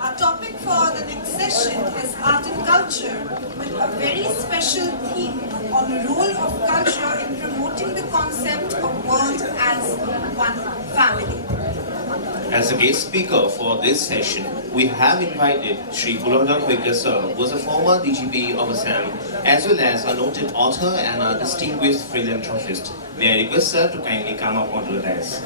Our topic for the next session is art and culture, with a very special theme on the role of culture in promoting the concept of world as one family. As a guest speaker for this session, we have invited Sri Guwahati sir, who is a former DGP of Assam, as well as a noted author and a distinguished philanthropist. May I request sir to kindly come up onto the dais.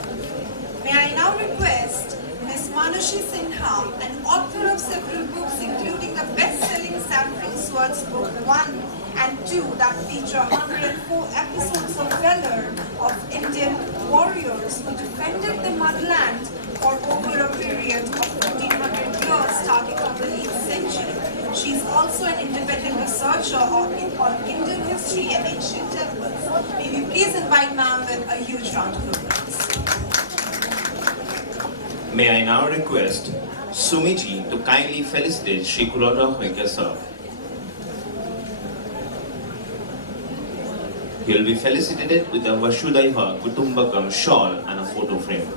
May I now request Ms. Manushi Sinha, an author of several books including the best-selling Saffron Swords Book 1 and 2 that feature 104 episodes of valor of Indian warriors who defended the motherland for over a period of 1500 years starting from the 8th century. She is also an independent researcher on Indian history and ancient temples. May we please invite ma'am with a huge round of applause. May I now request Sumiji to kindly felicitate Sri Guwahati sir. He will be felicitated with a Vasudhaiva Kutumbakam shawl and a photo frame.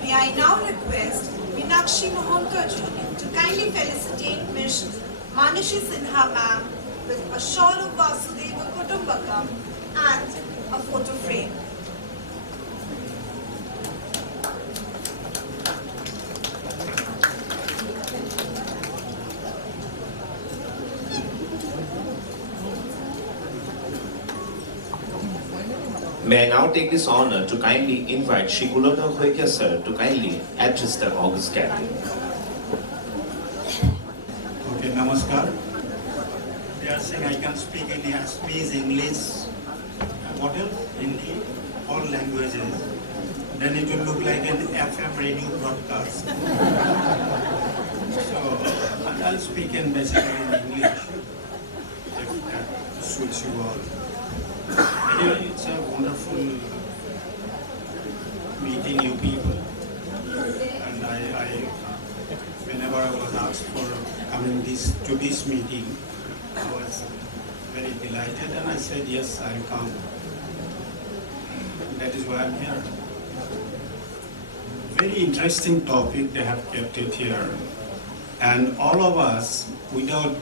May I now request Meenakshi Mohanty to kindly felicitate Ms. Manushi Sinha ma'am with a shawl of Vasudhaiva Kutumbakam and a photo frame. May I now take this honor to kindly invite Sri Guwahati sir to kindly address the august gathering. Okay, namaskar. They are saying I can speak in Assamese, English, what else? Hindi, all languages. Then it will look like an FM radio broadcast. So I'll speak in basically in English, if that suits you all. Anyway, it's a wonderful meeting you people. And I whenever I was asked for coming to this meeting, I was very delighted and I said, yes, I'll come. That is why I'm here. Very interesting topic they have kept it here. And all of us, without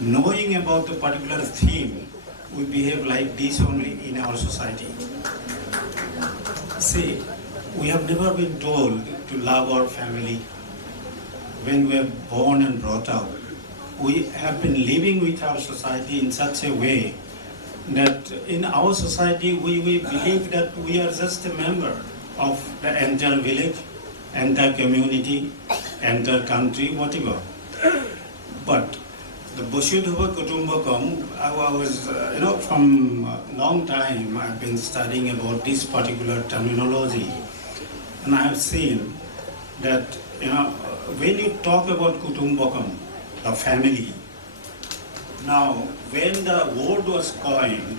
knowing about the particular theme, we behave like this only in our society. See, we have never been told to love our family when we are born and brought up. We have been living with our society in such a way that in our society we believe that we are just a member of the entire village, entire community, entire country, whatever. But the Vasudhaiva Kutumbakam, I was, from a long time I've been studying about this particular terminology, and I have seen that, when you talk about Kutumbakam, the family, now when the word was coined,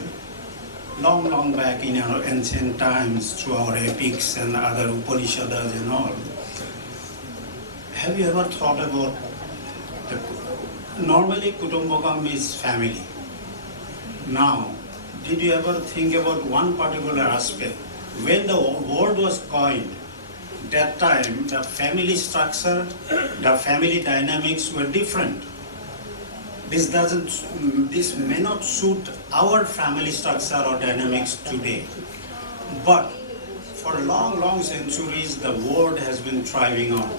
long back in our ancient times through our epics and other Upanishads and all, have you ever thought about normally Kutumbakam is family. Now, did you ever think about one particular aspect? When the word was coined, that time the family structure, the family dynamics were different. This may not suit our family structure or dynamics today. But for long centuries, the word has been thriving on.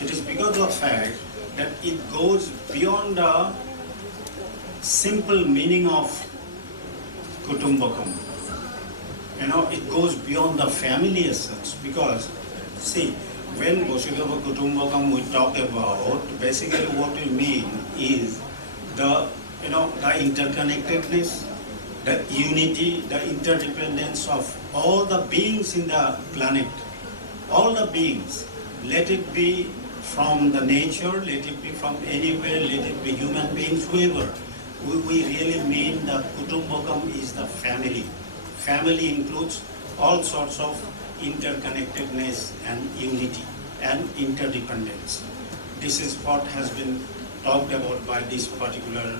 It is because of the fact that it goes beyond the simple meaning of Kutumbakam. It goes beyond the family as such, because see, when Vasudhaiva Kutumbakam we talk about, basically what we mean is the interconnectedness, the unity, the interdependence of all the beings in the planet, all the beings, let it be from the nature, let it be from anywhere, let it be human beings, whoever. We really mean that Kutumbakam is the family. Family includes all sorts of interconnectedness and unity and interdependence. This is what has been talked about by this particular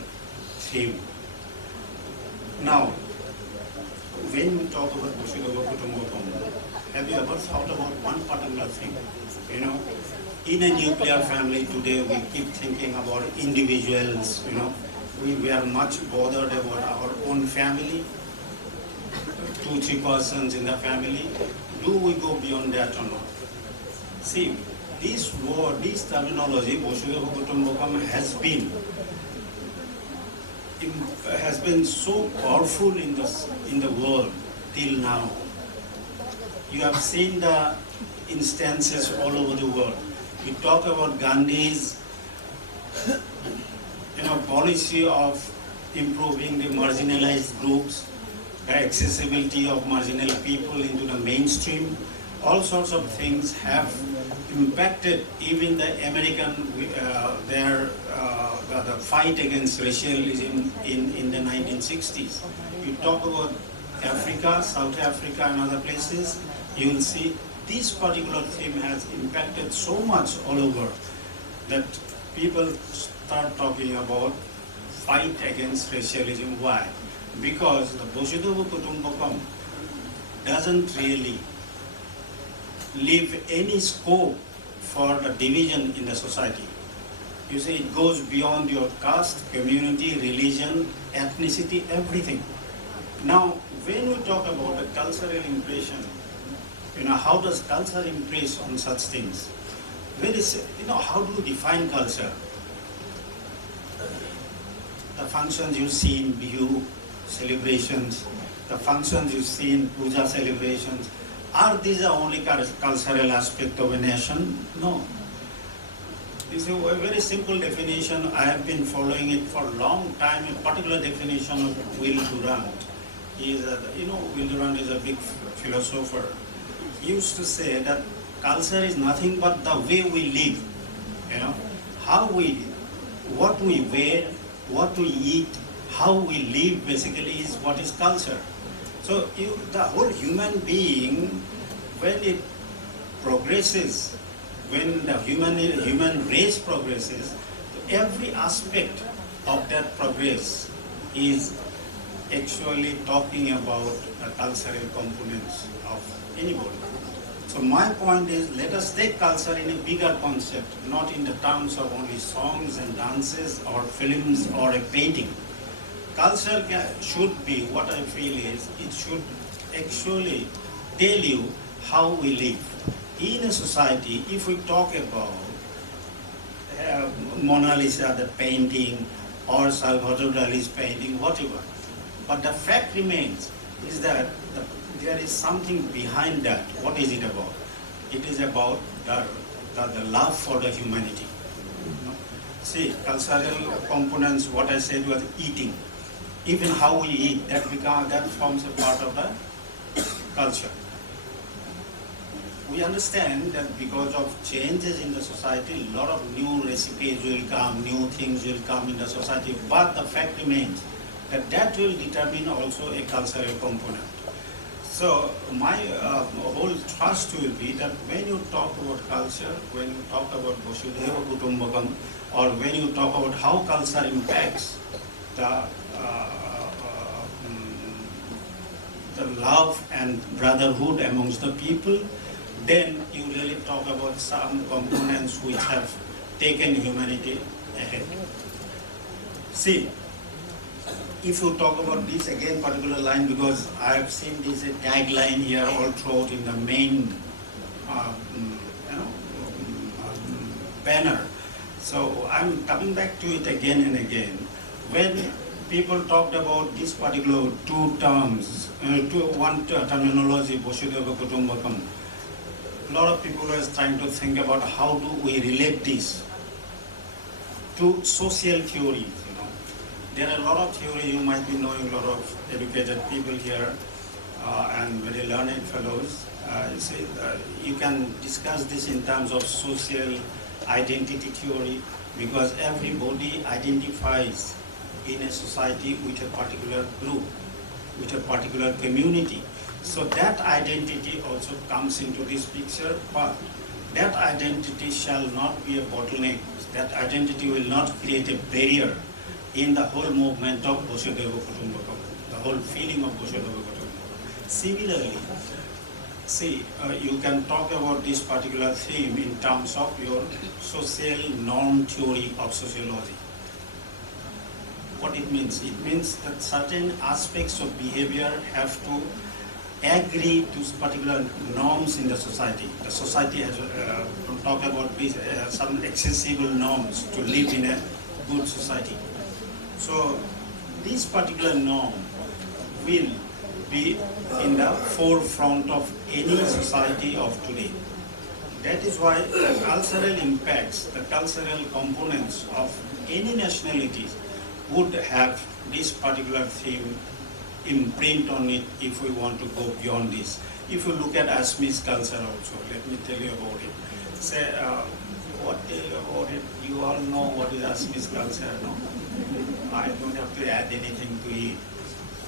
theme. Now, when we talk about Vasudhaiva Kutumbakam, have you ever thought about one particular thing? You know, in a nuclear family today, we keep thinking about individuals, you know. We are much bothered about our own family, 2-3 persons in the family. Do we go beyond that or not? See, this word, this terminology, Vasudhaiva Kutumbakam, has been so powerful in the world till now. You have seen the instances all over the world. We talk about Gandhi's policy of improving the marginalized groups, the accessibility of marginal people into the mainstream. All sorts of things have impacted even the American, the fight against racialism in the 1960s. You talk about Africa, South Africa and other places, you will see this particular theme has impacted so much all over that people start talking about fight against racialism. Why? Because the Vasudhaiva Kutumbakam doesn't really leave any scope for the division in the society. You see, it goes beyond your caste, community, religion, ethnicity, everything. Now, when we talk about the cultural impression, how does culture impress on such things? How do you define culture? The functions you see in Bihu celebrations, the functions you see in puja celebrations, are these the only cultural aspect of a nation? No. This is a very simple definition. I have been following it for a long time. A particular definition of Will Durant is, Will Durant is a big philosopher. He used to say that culture is nothing but the way we live. What we wear, what we eat, how we live basically is what is culture. So the whole human being, when it progresses, when the human race progresses, every aspect of that progress is actually talking about the cultural components of anybody. So my point is, let us take culture in a bigger concept, not in the terms of only songs and dances or films or a painting. Culture should be, what I feel is, it should actually tell you how we live. In a society, if we talk about Mona Lisa, the painting, or Salvador Dali's painting, whatever, but the fact remains is that there is something behind that. What is it about? It is about the love for the humanity. See, cultural components, what I said was eating. Even how we eat, that forms a part of the culture. We understand that because of changes in the society, a lot of new recipes will come, new things will come in the society, but the fact remains that will determine also a cultural component. So my whole thrust will be that when you talk about culture, when you talk about Vasudhaiva Kutumbakam, or when you talk about how culture impacts the love and brotherhood amongst the people, then you really talk about some components which have taken humanity ahead. See, if you talk about this again particular line, because I have seen this tagline here all throughout in the main banner. So I'm coming back to it again and again. When people talked about this particular two terms, one terminology, Vasudhaiva Kutumbakam, a lot of people were trying to think about how do we relate this to social theories. There are a lot of theories, you might be knowing a lot of educated people here and very learned fellows. You can discuss this in terms of social identity theory, because everybody identifies in a society with a particular group, with a particular community. So that identity also comes into this picture, but that identity shall not be a bottleneck. that identity will not create a barrier in the whole movement of Vasudhaiva Kutumbakam, the whole feeling of Vasudhaiva Kutumbakam. Similarly, see, you can talk about this particular theme in terms of your social norm theory of sociology. What it means? It means that certain aspects of behavior have to agree to particular norms in the society. The society has talk about some accessible norms to live in a good society. So this particular norm will be in the forefront of any society of today. That is why the cultural impacts, the cultural components of any nationalities would have this particular theme imprint on it if we want to go beyond this. If you look at Assamese culture also, let me tell you about it. Say, what tell you about it? You all know what is Assamese culture, no? I don't have to add anything to it.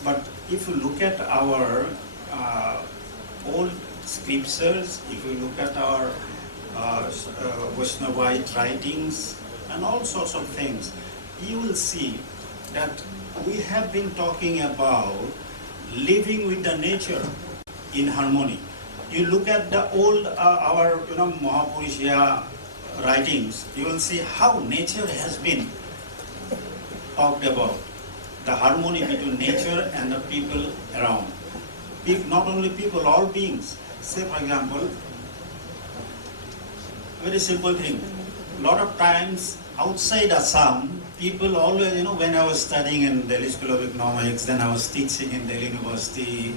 But if you look at our old scriptures, if you look at our Vaishnavite writings and all sorts of things, you will see that we have been talking about living with the nature in harmony. You look at the old our Mahapurusha writings, you will see how nature has been talked about. The harmony between nature and the people around. Not only people, all beings. Say for example, very simple thing. A lot of times outside Assam, people always, when I was studying in Delhi School of Economics, then I was teaching in Delhi University,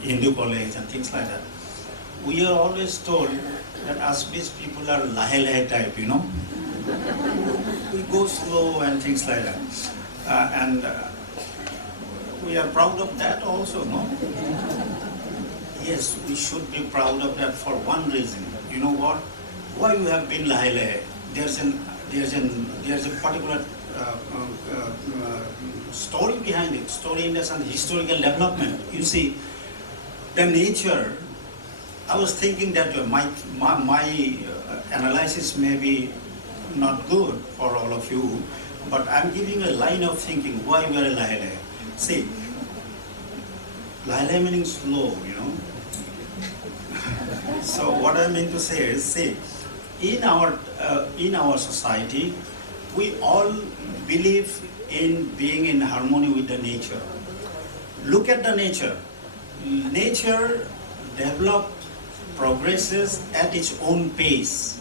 Hindu College and things like that. We are always told that Assamese people are lahe type, We go slow and things like that. And we are proud of that also, no? Yes, we should be proud of that for one reason. You know what? Why you have been lahe? There's a particular story behind it. Story in the sense historical development. You see, the nature. I was thinking that my analysis may be not good for all of you, but I'm giving a line of thinking why we are lahe. See, lahe meaning slow, So what I mean to say is, see, in our society, we all believe in being in harmony with the nature. Look at the nature. Nature develops, progresses at its own pace.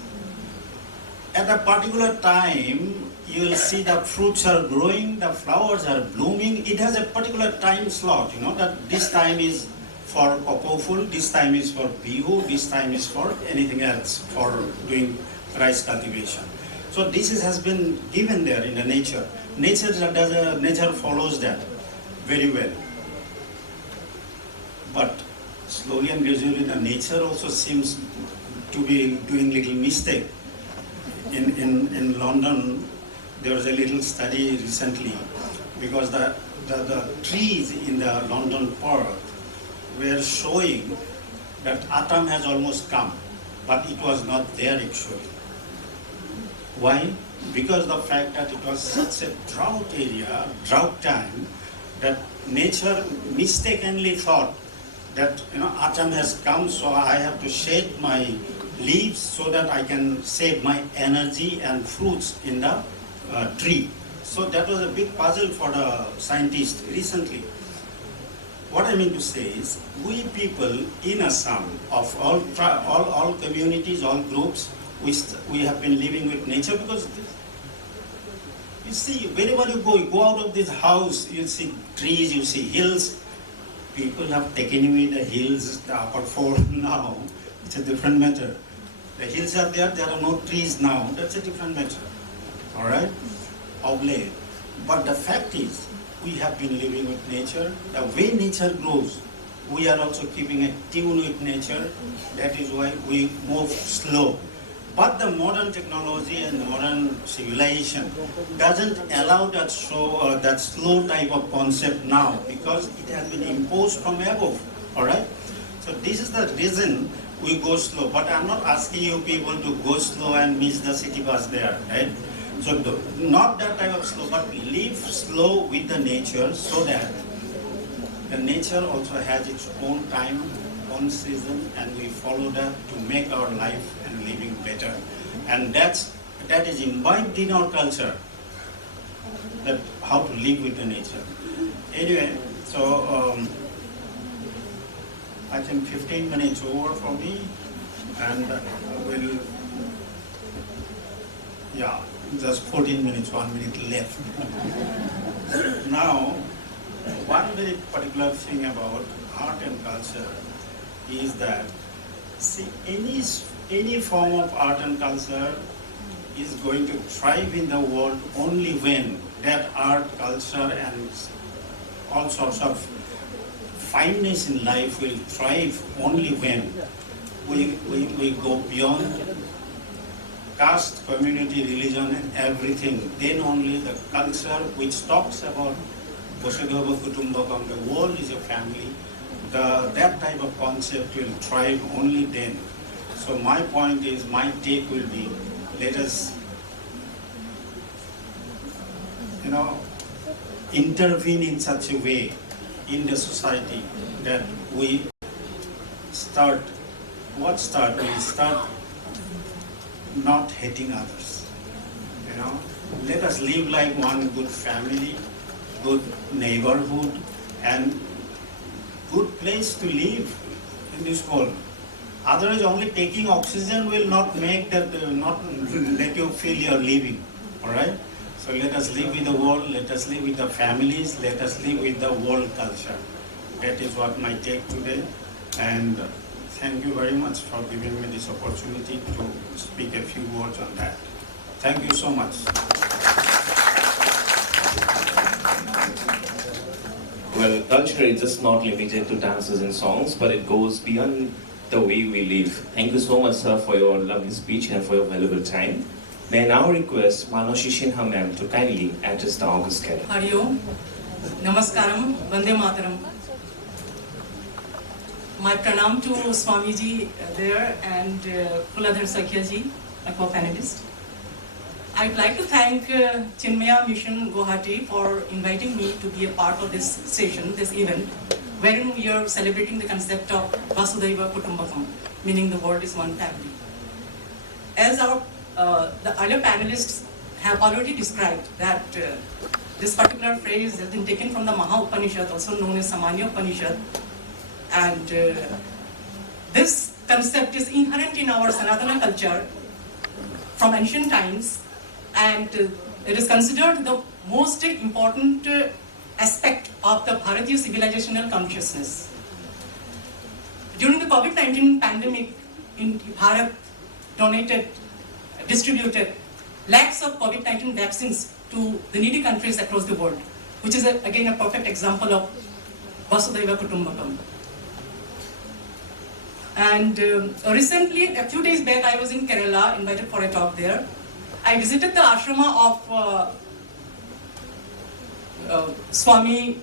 At a particular time, you will see the fruits are growing, the flowers are blooming. It has a particular time slot, that this time is for Kopoful, this time is for Bihu, this time is for anything else, for doing rice cultivation. So this has been given there in the nature. Nature follows that very well. But slowly and gradually the nature also seems to be doing little mistake. In London, there was a little study recently because the trees in the London park were showing that autumn has almost come, but it was not there actually. Why? Because the fact that it was such a drought area, drought time, that nature mistakenly thought that autumn has come, so I have to shed my leaves so that I can save my energy and fruits in the tree. So that was a big puzzle for the scientists recently. What I mean to say is, we people in Assam, of all communities, all groups, we have been living with nature because you see, wherever you go out of this house, you see trees, you see hills. People have taken away the hills, the upper fort now. It's a different matter. The hills are there are no trees now. That's a different matter. All right? Of late. But the fact is, we have been living with nature. The way nature grows, we are also keeping a tune with nature. That is why we move slow. But the modern technology and modern civilization doesn't allow that slow type of concept now because it has been imposed from above. All right? So this is the reason we go slow. But I'm not asking you people to go slow and miss the city bus there, right? So not that type of slow, but live slow with the nature so that the nature also has its own time, own season, and we follow that to make our life and living better. And that is imbibed in our culture, that how to live with the nature. Anyway, so I think 15 minutes over for me, and we'll, yeah, just 14 minutes, 1 minute left. Now, one very particular thing about art and culture is that, see, any form of art and culture is going to thrive in the world only when that art, culture, and all sorts of fineness in life will thrive only when we go beyond caste, community, religion, and everything. Then only the culture which talks about Vasudhaiva Kutumbakam, the world is a family, that type of concept will thrive only then. So my point is, my take will be, let us, intervene in such a way in the society that we start not hating others. Let us live like one good family, good neighborhood, and good place to live in this world. Otherwise, only taking oxygen will not make that, not let you feel you're living. All right. So let us live with the world. Let us live with the families. Let us live with the world culture. That is what my take today. And thank you very much for giving me this opportunity to speak a few words on that. Thank you so much. Well, culture is just not limited to dances and songs, but it goes beyond the way we live. Thank you so much, sir, for your lovely speech and for your valuable time. May I now request Manashi Sinha ma'am to kindly address the August gathering. Hari Om, Namaskaram, Vande Mataram. My pranam to Swamiji there and Kuladhar Sakhya ji, my co-panelist. I'd like to thank Chinmaya Mission Guwahati for inviting me to be a part of this session, this event, wherein we are celebrating the concept of Vasudhaiva Kutumbakam, meaning the world is one family. As the earlier panelists have already described that this particular phrase has been taken from the Maha Upanishad, also known as Samanya Upanishad, and this concept is inherent in our Sanatana culture from ancient times, and it is considered the most important aspect of the Bharatiya civilizational consciousness. During the COVID-19 pandemic, Bharat distributed lakhs of COVID-19 vaccines to the needy countries across the world, which is again a perfect example of Vasudhaiva Kutumbakam. And recently, a few days back, I was in Kerala, invited for a talk there. I visited the ashrama of Swami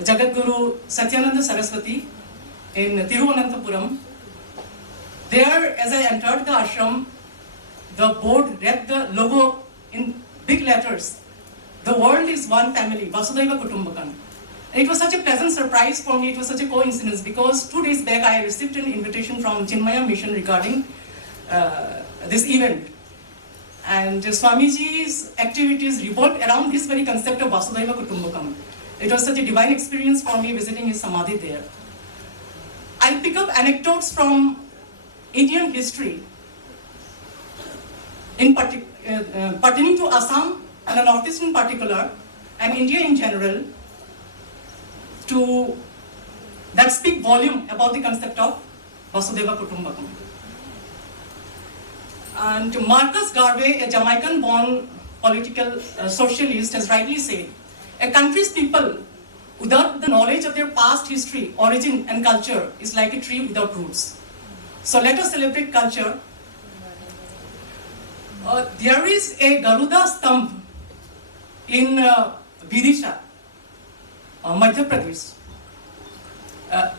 Jagadguru Satyananda Saraswati in Thiruvananthapuram. There, as I entered the ashram, the board read the logo in big letters. The world is one family, Vasudhaiva Kutumbakam. And it was such a pleasant surprise for me, it was such a coincidence, because 2 days back I received an invitation from Chinmaya Mission regarding this event. And Swamiji's activities revolved around this very concept of Vasudhaiva Kutumbakam. It was such a divine experience for me visiting his samadhi there. I'll pick up anecdotes from Indian history, pertaining to Assam and the Northeast in particular, and India in general, that speak volume about the concept of Vasudhaiva Kutumbakam. And Marcus Garvey, a Jamaican-born political socialist, has rightly said, a country's people without the knowledge of their past history, origin and culture is like a tree without roots. So let us celebrate culture. There is a Garuda Stambh in Vidisha, Madhya Pradesh.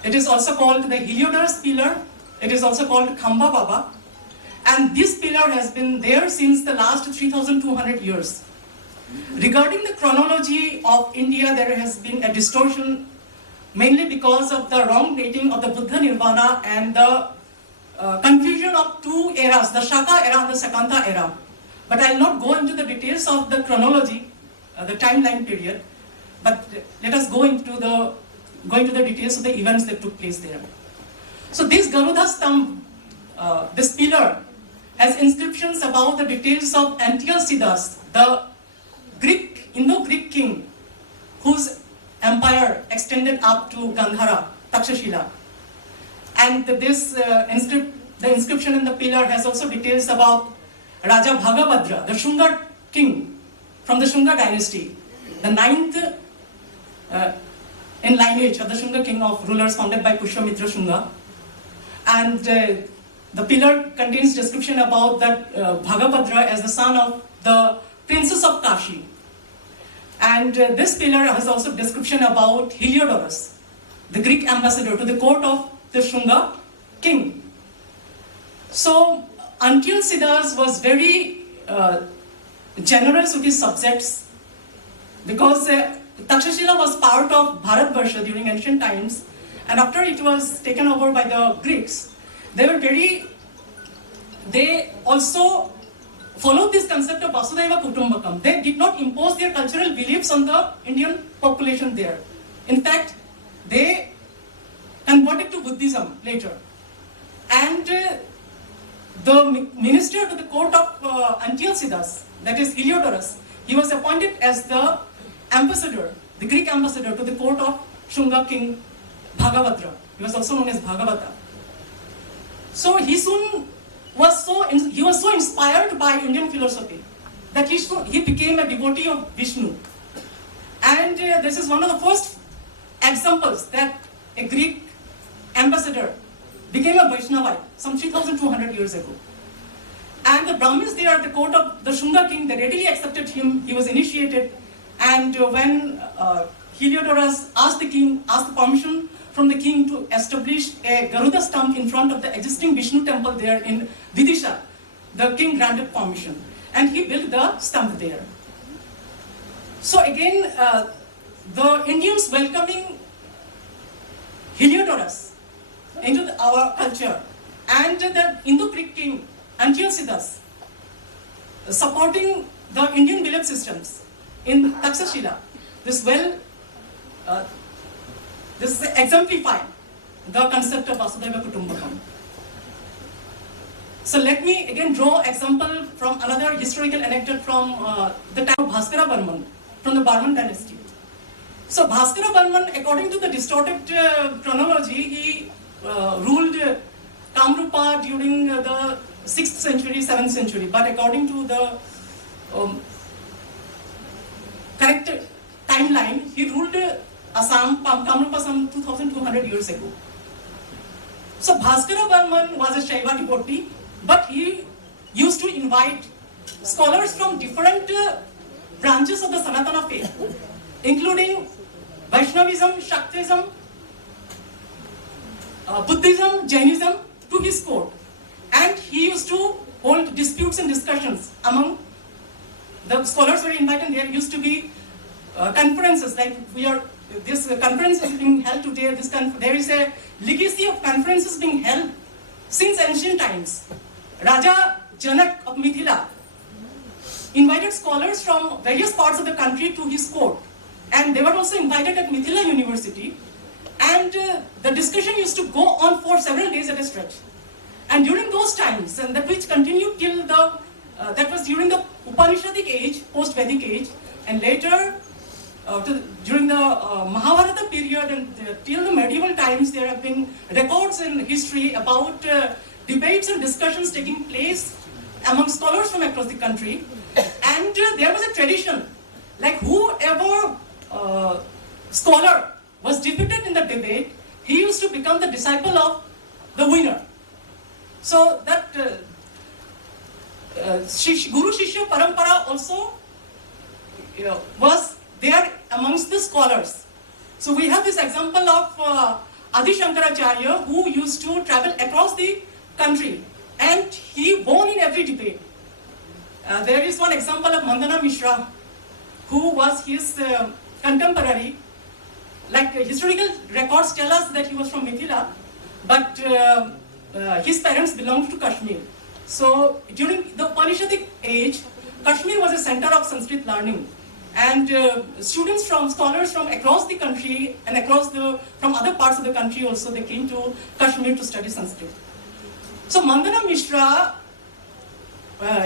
It is also called the Heliodorus Pillar. It is also called Khamba Baba. And this pillar has been there since the last 3,200 years. Regarding the chronology of India, there has been a distortion, mainly because of the wrong dating of the Buddha Nirvana and the confusion of two eras, the Shaka era and the Sakanta era. But I will not go into the details of the chronology, the timeline period, but let us go into the details of the events that took place there. So this Garuda Stambh, this pillar, has inscriptions about the details of Antiochus, the Indo-Greek king, whose empire extended up to Gandhara, Takshashila. And the inscription in the pillar has also details about Raja Bhagabhadra, the Shunga king from the Shunga dynasty, the ninth in lineage of the Shunga king of rulers founded by Pushyamitra Shunga. And the pillar contains description about that Bhagabhadra as the son of the princess of Kashi. And this pillar has also description about Heliodorus, the Greek ambassador to the court of the Shunga king. So Antiochus was very generous with his subjects, because Takshashila was part of Bharatvarsha during ancient times, and after it was taken over by the Greeks, they also followed this concept of Vasudhaiva Kutumbakam. They did not impose their cultural beliefs on the Indian population there. In fact, they converted to Buddhism later. And the minister to the court of Antiochus, that is Heliodorus, he was appointed as the ambassador, the Greek ambassador to the court of Shunga king Bhagabhadra. He was also known as Bhagavata. So he was so inspired by Indian philosophy that he became a devotee of Vishnu. And this is one of the first examples that a Greek ambassador became a Vaishnavite some 3,200 years ago. And the Brahmins there at the court of the Shunga king, they readily accepted him. He was initiated. And when Heliodorus asked the permission from the king to establish a Garuda Stambh in front of the existing Vishnu temple there in Vidisha, the king granted permission. And he built the Stambh there. So again, the Indians welcoming Heliodorus into our culture, and the Indo-Greek king Antiochus supporting the Indian belief systems in Takshashila. This exemplify the concept of Vasudhaiva Kutumbakam. So let me again draw example from another historical anecdote from the time of Bhaskara Barman, from the Barman dynasty. So Bhaskara Barman, according to the distorted chronology, he ruled Kamrupa during the 6th century, 7th century. But according to the correct timeline, he ruled Assam, Kamrupa some 2,200 years ago. So Bhaskara Barman was a Shaiva devotee, but he used to invite scholars from different branches of the Sanatana faith, including Vaishnavism, Shaktism, Buddhism, Jainism, to his court. And he used to hold disputes and discussions among the scholars were invited. There used to be conferences, like this conference is being held today. There is a legacy of conferences being held since ancient times. Raja Janak of Mithila invited scholars from various parts of the country to his court, and they were also invited at Mithila University, and the discussion used to go on for several days at a stretch. And during those times, and that which continued till that was during the Upanishadic age, post-Vedic age, and later during the Mahabharata period and till the medieval times, there have been records in history about debates and discussions taking place among scholars from across the country. And there was a tradition, like whoever scholar was defeated in the debate, he used to become the disciple of the winner. So that Guru Shishya Parampara also was there amongst the scholars. So we have this example of Adi Shankaracharya, who used to travel across the country and he won in every debate. There is one example of Mandana Mishra, who was his contemporary. Like historical records tell us that he was from Mithila, but his parents belonged to Kashmir. So during the Upanishadic age, Kashmir was a center of Sanskrit learning, and scholars from across the country and from other parts of the country also, they came to Kashmir to study Sanskrit. So Mandana Mishra,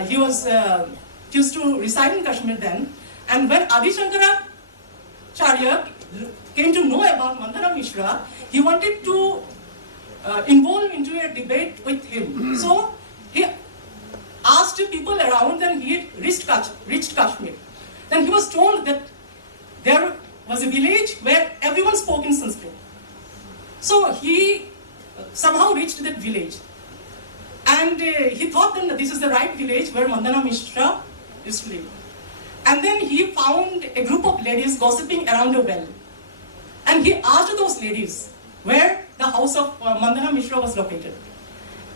he used to reside in Kashmir then, and when Adi Shankaracharya came to know about Mandana Mishra, he wanted to involve into a debate with him. So he asked people around, and he reached Kashmir. Then he was told that there was a village where everyone spoke in Sanskrit. So he somehow reached that village. And he thought that this is the right village where Mandana Mishra used to live. And then he found a group of ladies gossiping around a well. And he asked those ladies where the house of Mandana Mishra was located.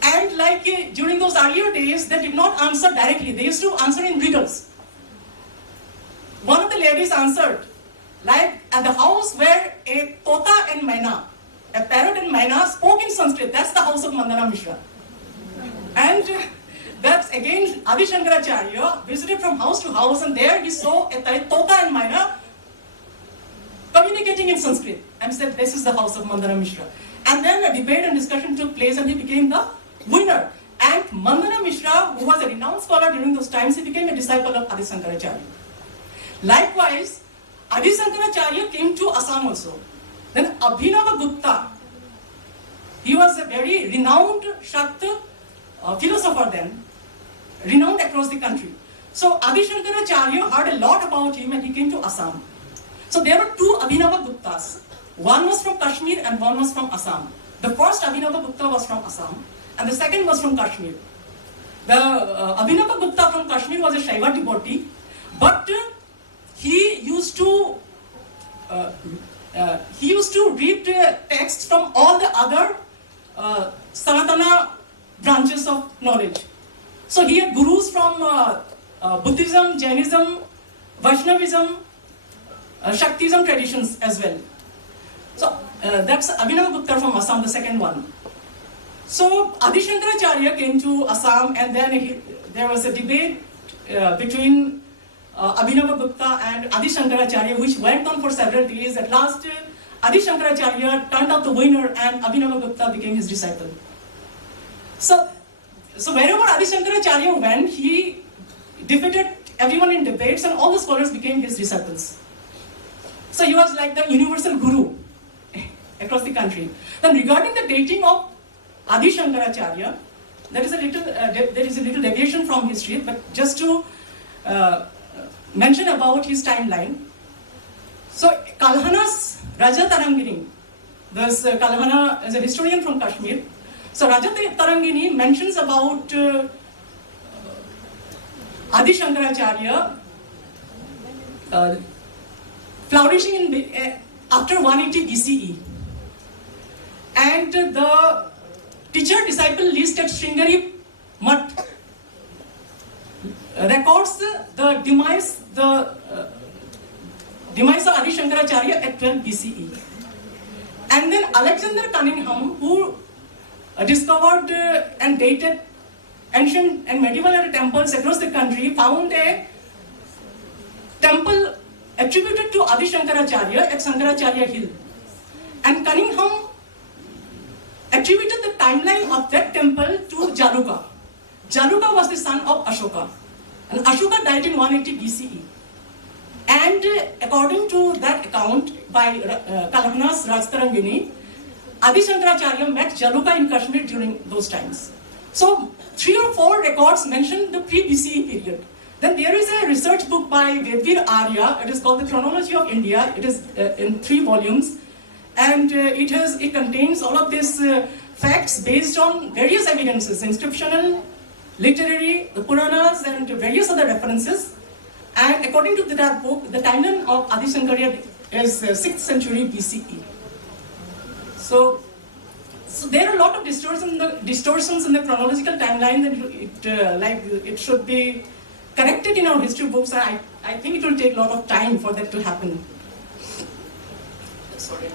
And like during those earlier days, they did not answer directly. They used to answer in riddles. One of the ladies answered, like at the house where a tota and maina, a parrot and maina spoke in Sanskrit, that's the house of Mandana Mishra. And that's again Adi Shankaracharya visited from house to house, and there he saw a tota and maina communicating in Sanskrit, and said, this is the house of Mandana Mishra. And then a debate and discussion took place, and he became the winner. And Mandana Mishra, who was a renowned scholar during those times, he became a disciple of Adi Shankaracharya. Likewise, Adi Shankaracharya came to Assam also. Then Abhinava Gupta, he was a very renowned Shakta philosopher then, renowned across the country. So Adi Shankaracharya heard a lot about him, and he came to Assam. So there were two Abhinava Guptas. One was from Kashmir and one was from Assam. The first Abhinava Gupta was from Assam, and the second was from Kashmir. The Abhinava Gupta from Kashmir was a Shaiva devotee, but he used to read texts from all the other Sanatana branches of knowledge. So he had gurus from Buddhism, Jainism, Vaishnavism, Shaktism traditions as well. So that's Abhinava Gupta from Assam, the second one. So Adi Shankaracharya came to Assam, and then there was a debate between Abhinava Gupta and Adi Shankaracharya, which went on for several days. At last, Adi Shankaracharya turned out the winner, and Abhinava Gupta became his disciple. So wherever Adi Shankaracharya went, he defeated everyone in debates, and all the scholars became his disciples. So he was like the universal guru across the country. Then regarding the dating of Adi Shankaracharya, there is a little deviation from history, but just to mention about his timeline. So Kalhana's Raja Tarangini, this Kalhana is a historian from Kashmir. So Raja Tarangini mentions about Adi Shankaracharya flourishing after 180 BCE. And the teacher-disciple list at Sringari Mutt records the demise of Adi Shankaracharya at 12 BCE. And then Alexander Cunningham, who discovered and dated ancient and medieval era temples across the country, found a temple attributed to Adi Shankaracharya at Shankaracharya Hill. And Cunningham attributed the timeline of that temple to Jaluka. Jaluka was the son of Ashoka. And Ashoka died in 180 BCE. And according to that account by Kalhana's Rajtarangini, Adi Shankaracharya met Jaluka in Kashmir during those times. So 3 or 4 records mention the pre-BCE period. Then there is a research book by Vedvir Arya. It is called The Chronology of India. It is in 3 volumes. And it contains all of these facts based on various evidences, inscriptional, literary, the Puranas, and various other references. And according to that book, the timeline of Adi Shankaracharya is 6th century BCE. So So there are a lot of distortions in the chronological timeline that it should be corrected in our history books. I think it will take a lot of time for that to happen. Sorry.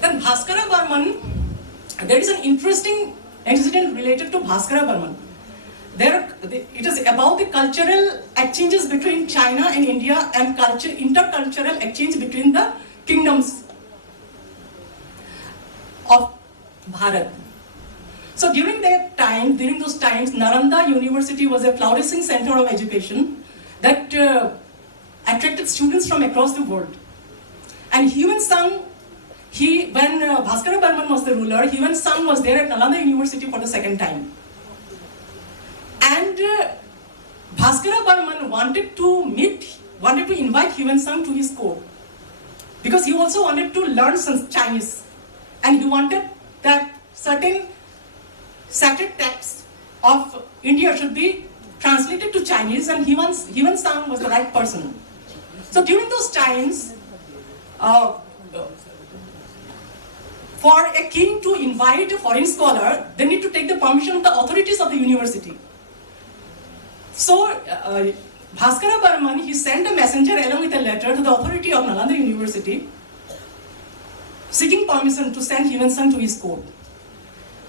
Then Bhaskara Barman, there is an interesting incident related to Bhaskara Barman. It is about the cultural exchanges between China and India and intercultural exchange between the kingdoms of Bharat. So during those times, Nalanda University was a flourishing center of education that attracted students from across the world. And Human Sang, when Bhaskara Barman was the ruler, Human Sang was there at Nalanda University for the second time. And Bhaskara Barman wanted to invite Human Sang to his court because he also wanted to learn some Chinese, and he wanted that certain sacred texts of India should be translated to Chinese, and Human Sang was the right person. So during those times, for a king to invite a foreign scholar, they need to take the permission of the authorities of the university. So Bhaskara Barman, he sent a messenger along with a letter to the authority of Nalanda University seeking permission to send Human Sang to his court.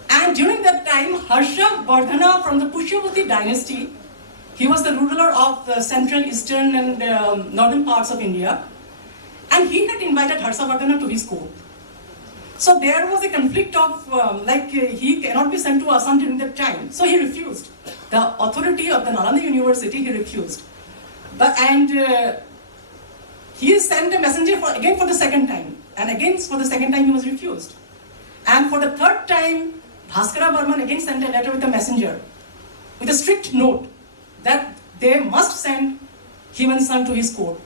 And during that time, Harsha Vardhana from the Pushyavati dynasty, he was the ruler of the central, eastern and northern parts of India, and he had invited Harsha Vardhana to his court. So there was a conflict of, he cannot be sent to Assam during that time. So he refused. The authority of the Nalanda University, he refused. He sent a messenger again for the second time. And again, for the second time, he was refused. And for the third time, Bhaskara Barman again sent a letter with a messenger, with a strict note that they must send Human Sang to his court.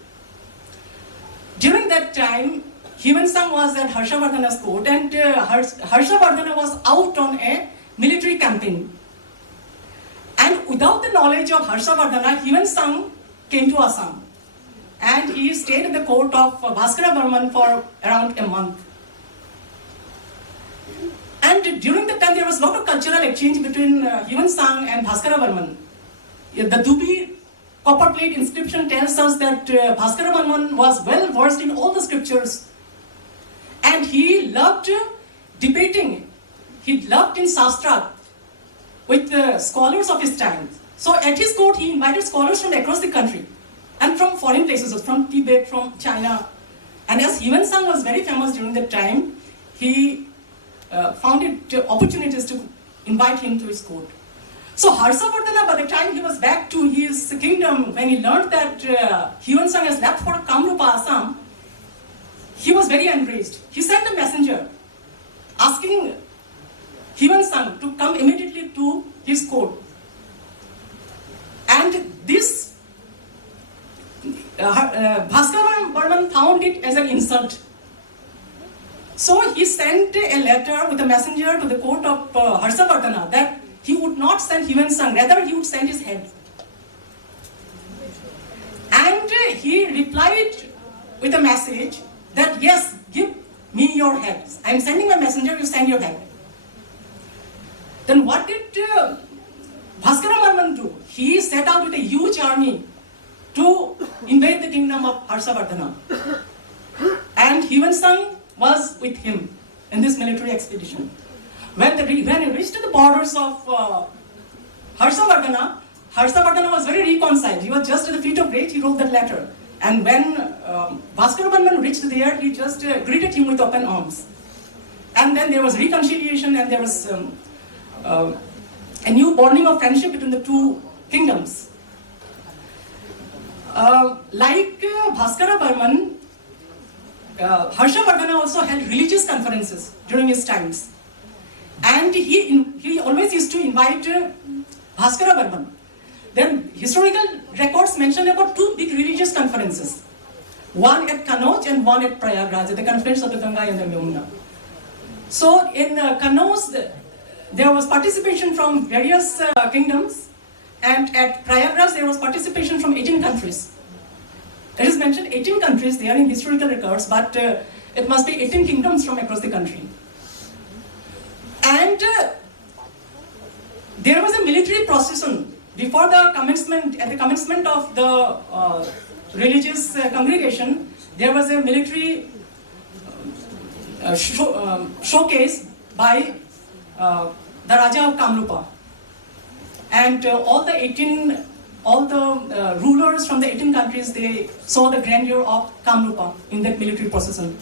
During that time, Human Sang was at Harsha Vardhana's court, and Harsha Vardhana was out on a military campaign. And without the knowledge of Harsha Vardhana, Human Sang came to Assam. And he stayed at the court of Bhaskara Barman for around a month. And during that time, there was a lot of cultural exchange between Human Sang and Bhaskara Barman. The Dubi copper plate inscription tells us that Bhaskara Barman was well versed in all the scriptures. And he loved debating. He loved in Shastra with scholars of his time. So at his court, he invited scholars from across the country and from foreign places, from Tibet, from China. And as Human Sang was very famous during that time, he found it opportunities to invite him to his court. So Harsha Vardhana, by the time he was back to his kingdom, when he learned that Human Sang has left for Kamrupa, Assam, he was very enraged. He sent a messenger asking Human Sang to come immediately to his court. And this Bhaskara Barman found it as an insult. So he sent a letter with a messenger to the court of Harsha Vardhana that he would not send Human Sang, rather he would send his head. And he replied with a message that, yes, give me your head. I am sending a messenger, you send your head. Then what did Bhaskara Barman do? He set out with a huge army to invade the kingdom of Harsha Vardhana. And Human Sang was with him in this military expedition. When he reached the borders of Harsha Vardhana was very reconciled. He was just at the feet of rage, he wrote that letter. And when Bhaskara Barman reached there, he just greeted him with open arms. And then there was reconciliation, and there was a new bonding of friendship between the two kingdoms. Like Bhaskara Barman, Harsha Vardhana also held religious conferences during his times. And he always used to invite Bhaskara Barman. Then historical records mention about two big religious conferences. One at Kanauj and one at Prayagraj, at the confluence of the Ganga and the Yamuna. So in Kanauj, there was participation from various kingdoms, and at Prayagraj there was participation from 18 countries. It is mentioned 18 countries there in historical records, but it must be 18 kingdoms from across the country. And there was a military procession before the commencement, at the commencement of the religious congregation. There was a military showcase by the Raja of Kamrupa. And all the rulers from the 18 countries, they saw the grandeur of Kamrupa in that military procession.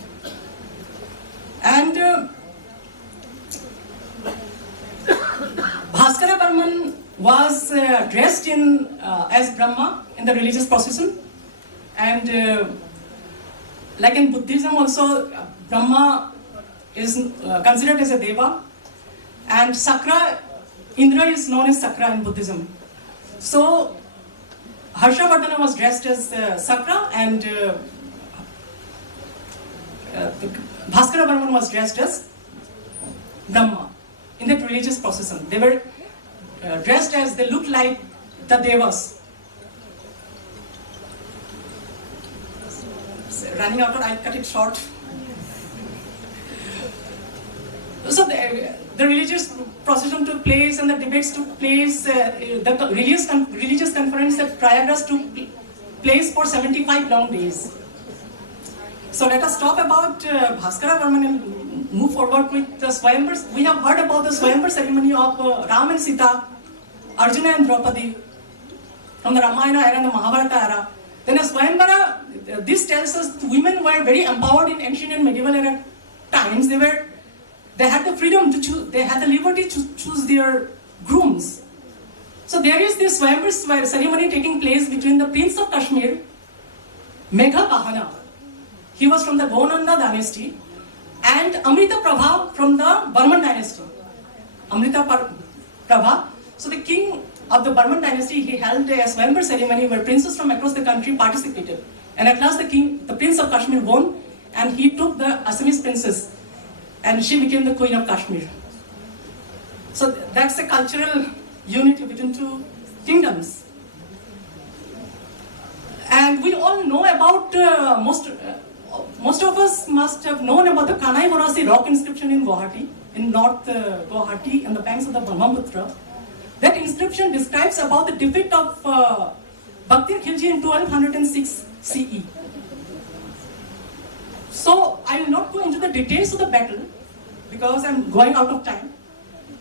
And Bhaskara Barman was dressed as Brahma in the religious procession. And like in Buddhism also, Brahma is considered as a deva. And Sakra, Indra is known as Sakra in Buddhism. So Harshavardhana was dressed as Sakra, and Bhaskara Barman was dressed as Brahma in that religious procession. They were dressed as, they looked like the devas. Running out of, I'll cut it short. So the religious procession took place and the debates took place. The religious conference at Prayagraj took place for 75 long days. So let us talk about Bhaskara Barman and move forward with the Swayamvar. We have heard about the Swayamvar ceremony of Ram and Sita, Arjuna and Draupadi from the Ramayana era and the Mahabharata era. Then a Swayamvara, this tells us women were very empowered in ancient and medieval era times. They had the freedom to choose, they had the liberty to choose their grooms. So there is this Swayamvar ceremony taking place between the Prince of Kashmir, Megha Bahana. He was from the Gonanda dynasty, and Amrita Prabha from the Burman dynasty. Amrita Prabha. So the king of the Burman dynasty, he held a Swayamvar ceremony where princes from across the country participated. And at last the Prince of Kashmir won, and he took the Assamese princess, and she became the Queen of Kashmir. So that's the cultural unity between two kingdoms. And we all know about, most of us must have known about the Kanai Morasi rock inscription in Guwahati, in North Guwahati, on the banks of the Brahmaputra. That inscription describes about the defeat of Bhaktir Khilji in 1206 CE. So I will not go into the details of the battle because I'm going out of time.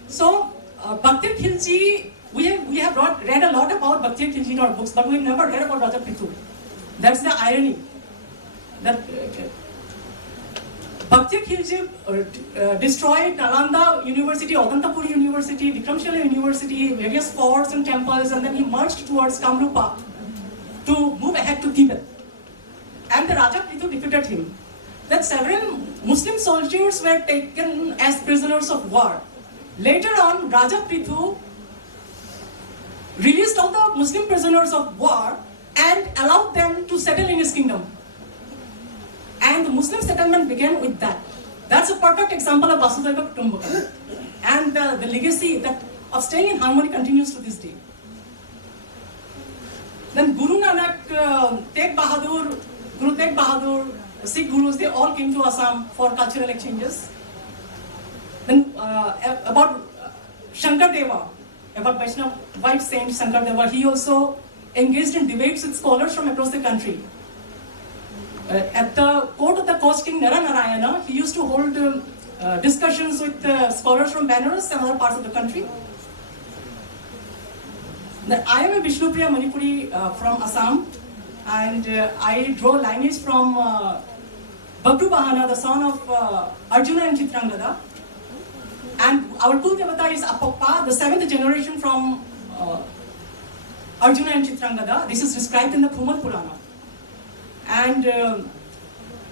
So Bhaktir Khilji, we have read a lot about Bhaktir Khilji in our books, but we never read about Raja Prithu. That's the irony. That Bhaktir Khilji destroyed Nalanda University, Odantapuri University, Vikramshila University, various forts and temples, and then he marched towards Kamrupa to move ahead to Tibet. And the Raja Prithu defeated him. That several Muslim soldiers were taken as prisoners of war. Later on, Raja Prithu released all the Muslim prisoners of war and allowed them to settle in his kingdom. And the Muslim settlement began with that. That's a perfect example of Vasudhaiva Kutumbakam. And the legacy of staying in harmony continues to this day. Then Guru Nanak, Tegh Bahadur, Guru Tegh Bahadur, the Sikh Gurus, they all came to Assam for cultural exchanges. Then about Shankardeva, about Vaishnava white saint Shankardeva, he also engaged in debates with scholars from across the country. At the court of the coast king Naranarayana, he used to hold discussions with scholars from Banaras and other parts of the country. I am a Vishnupriya Manipuri from Assam, and I draw lineage from Babru Bahana, the son of Arjuna and Chitrangada. And our Kul Devata is Apoppa, the 7th generation from Arjuna and Chitrangada. This is described in the Kumal Purana. And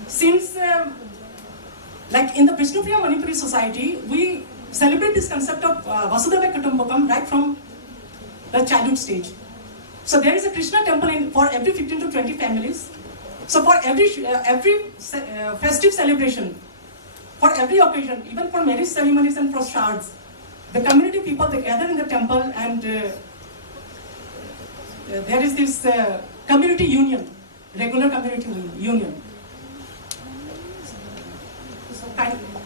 since, like in the Vishnupriya Manipuri society, we celebrate this concept of Vasudhaiva Kutumbakam right from the childhood stage. So there is a Krishna temple for every 15 to 20 families. So for every festive celebration, for every occasion, even for marriage ceremonies and for shards, the community people, they gather in the temple, and there is this community union. regular community union. So,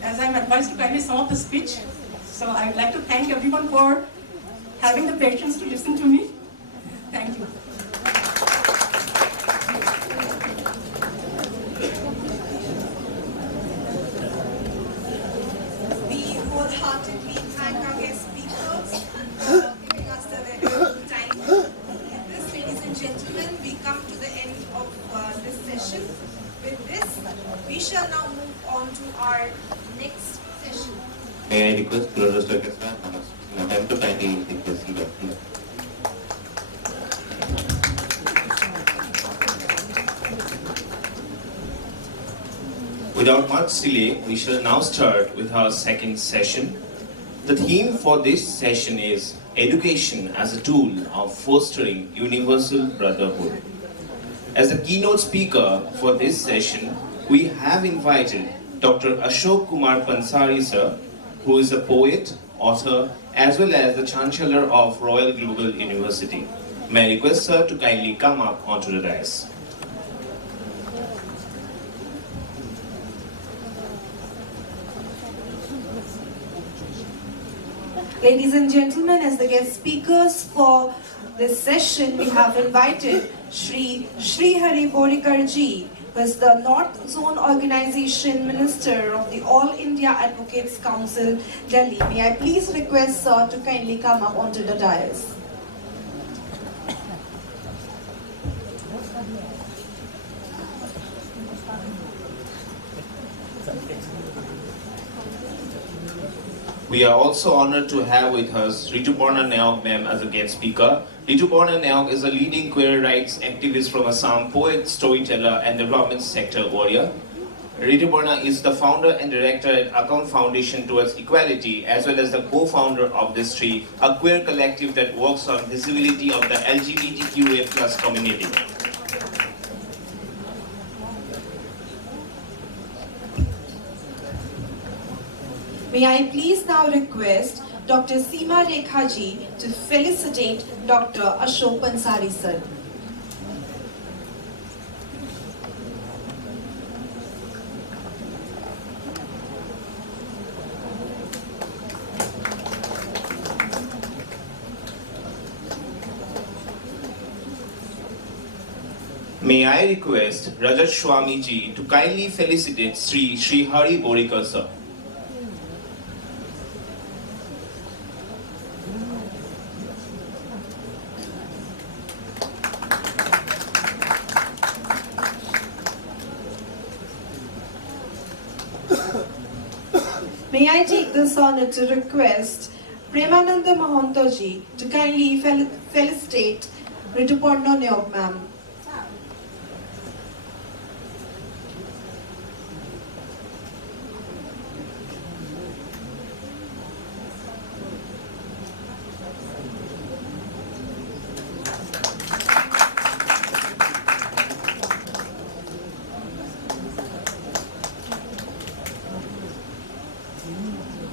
as I'm advised to kindly sum up the speech, so I'd like to thank everyone for having the patience to listen to me. Thank you. We wholeheartedly thank our guest speakers for giving us the valuable time. With this, ladies and gentlemen, we come to the end of this session. With this, we shall now move on to our next session. May I request Professor Circus time to kindly take the seat, please. Without much delay, we shall now start with our second session. The theme for this session is Education as a Tool of Fostering Universal Brotherhood. As the keynote speaker for this session, we have invited Dr. Ashok Kumar Pansari sir, who is a poet, author, as well as the Chancellor of Royal Global University. May I request sir to kindly come up onto the dais. Ladies and gentlemen, as the guest speakers for this session, we have invited Shri Hari Borikar ji, who is the North Zone Organization Minister of the All India Advocates Council, Delhi. May I please request sir to kindly come up onto the dais. We are also honored to have with us Rituparna Nayak ma'am as a guest speaker. Rituparna Nayak is a leading queer rights activist from Assam, poet, storyteller, and development sector warrior. Rituparna is the founder and director at Account Foundation Towards Equality, as well as the co-founder of This Tree, a queer collective that works on visibility of the LGBTQA+ community. May I please now request Dr. Seema Rekha ji to felicitate Dr. Ashok Pansari sir. May I request Rajat Swami ji to kindly felicitate Sri Hari Borikar sir. May I take this honor to request Premananda Mahanta ji to kindly felicitate Rituparna Nayak ma'am.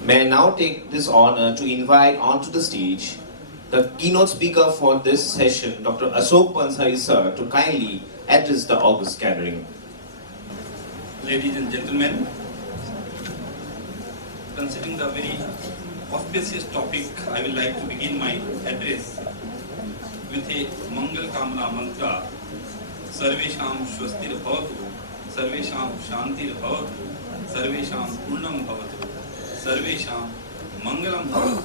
May I now take this honor to invite onto the stage the keynote speaker for this session, Dr. Ashok Pansari sir, to kindly address the august gathering. Ladies and gentlemen, considering the very auspicious topic, I would like to begin my address with a Mangal Kamana mantra. Sarvesham Swastir Bhavatu, Sarvesham Shantir Bhavatu, Sarvesham Purnam Bhavatu, Sarvesham Mangalam Bhavatu,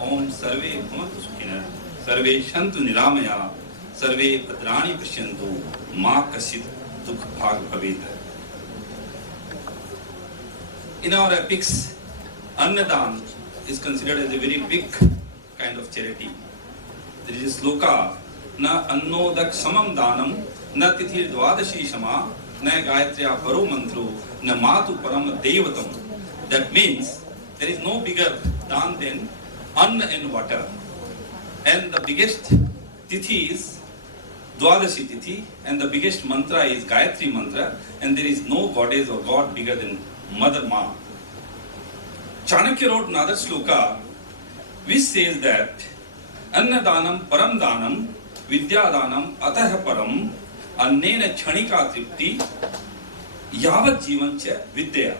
Om Sarve Bhavantu Sukhinar, Sarve Shantu Niramaya, Sarve Bhadrani Pashyantu, Ma Kasit Dukh Bhag Bhavet. In our epics, Annadan is considered as a very big kind of charity. There is a sloka, Na Annodak Samam Danam, Na Tithir Dvadashi Shama, Na Gayatriya Paro Mantro, Na Matu Param Devatam. That means there is no bigger dan than Anna and water. And the biggest Tithi is Dvadashi Tithi, and the biggest mantra is Gayatri mantra, and there is no goddess or god bigger than Mother Ma. Chanakya wrote another sloka which says that Annadanam Param Danam Vidyadanam Atah Param अन्नेन क्षणिका तृप्ति यावत् जीवन च विद्या.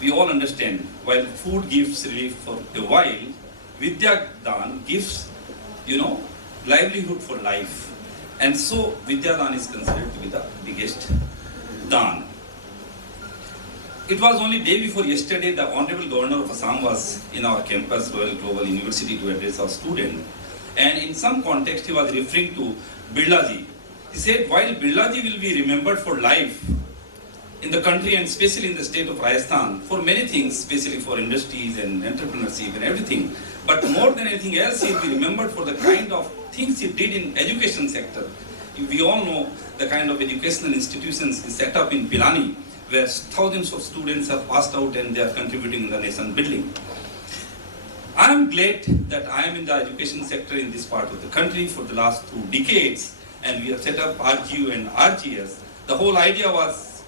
We all understand, while food gives relief for a while, Vidya Dan gives, livelihood for life. And so Vidya Dan is considered to be the biggest Dan. It was only day before yesterday the Honorable Governor of Assam was in our campus, Royal Global University, to address our student. And in some context he was referring to Birlaji. He said, while Birlaji will be remembered for life in the country and especially in the state of Rajasthan for many things, especially for industries and entrepreneurship and everything, but more than anything else, he will be remembered for the kind of things he did in education sector. We all know the kind of educational institutions he set up in Pilani, where thousands of students have passed out and they are contributing in the nation building. I am glad that I am in the education sector in this part of the country for the last 2 decades, and we have set up RGU and RGS. The whole idea was,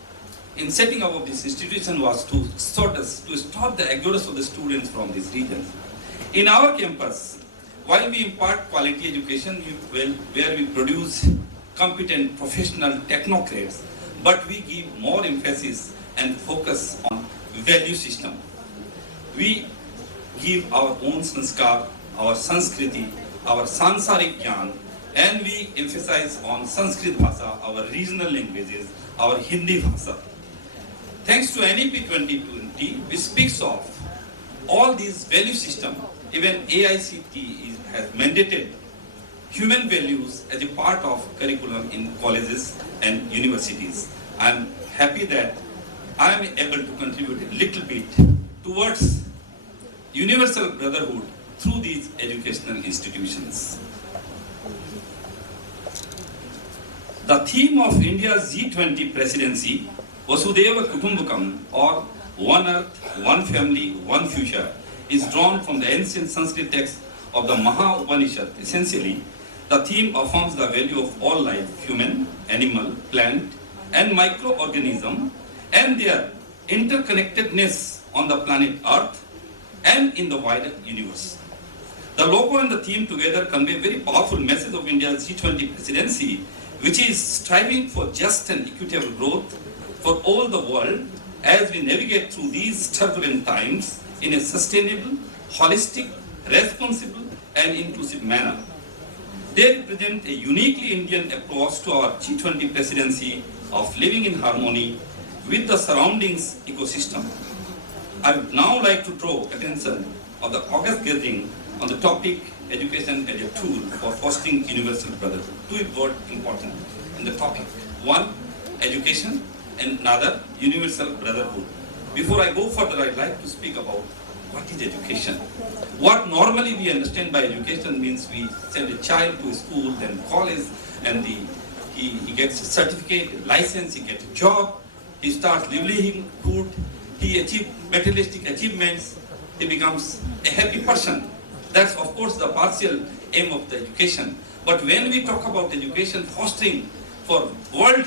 in setting up of this institution, was to stop the exodus of the students from these regions. In our campus, while we impart quality education, where we produce competent professional technocrats, but we give more emphasis and focus on value system. We give our own sanskar, our Sanskriti, our Sansarik Gyan, and we emphasize on Sanskrit Bhasha, our regional languages, our Hindi Bhasha. Thanks to NEP 2020, which speaks of all these value systems, even AICT has mandated human values as a part of curriculum in colleges and universities. I am happy that I am able to contribute a little bit towards universal brotherhood through these educational institutions. The theme of India's G20 presidency, Vasudhaiva Kutumbakam, or One Earth, One Family, One Future, is drawn from the ancient Sanskrit text of the Maha Upanishad. Essentially, the theme affirms the value of all life, human, animal, plant, and microorganism, and their interconnectedness on the planet Earth and in the wider universe. The logo and the theme together convey a very powerful message of India's G20 presidency, which is striving for just and equitable growth for all the world as we navigate through these turbulent times in a sustainable, holistic, responsible, and inclusive manner. They represent a uniquely Indian approach to our G20 presidency of living in harmony with the surroundings ecosystem. I would now like to draw attention of the August gathering on the topic education as a tool for fostering universal brotherhood. Two words important in the topic. One, education, and another, universal brotherhood. Before I go further, I'd like to speak about what is education. What normally we understand by education means we send a child to a school, then college, and he gets a certificate, a license, he gets a job, he starts living good, he achieves materialistic achievements, he becomes a happy person. That's of course the partial aim of the education. But when we talk about education fostering for world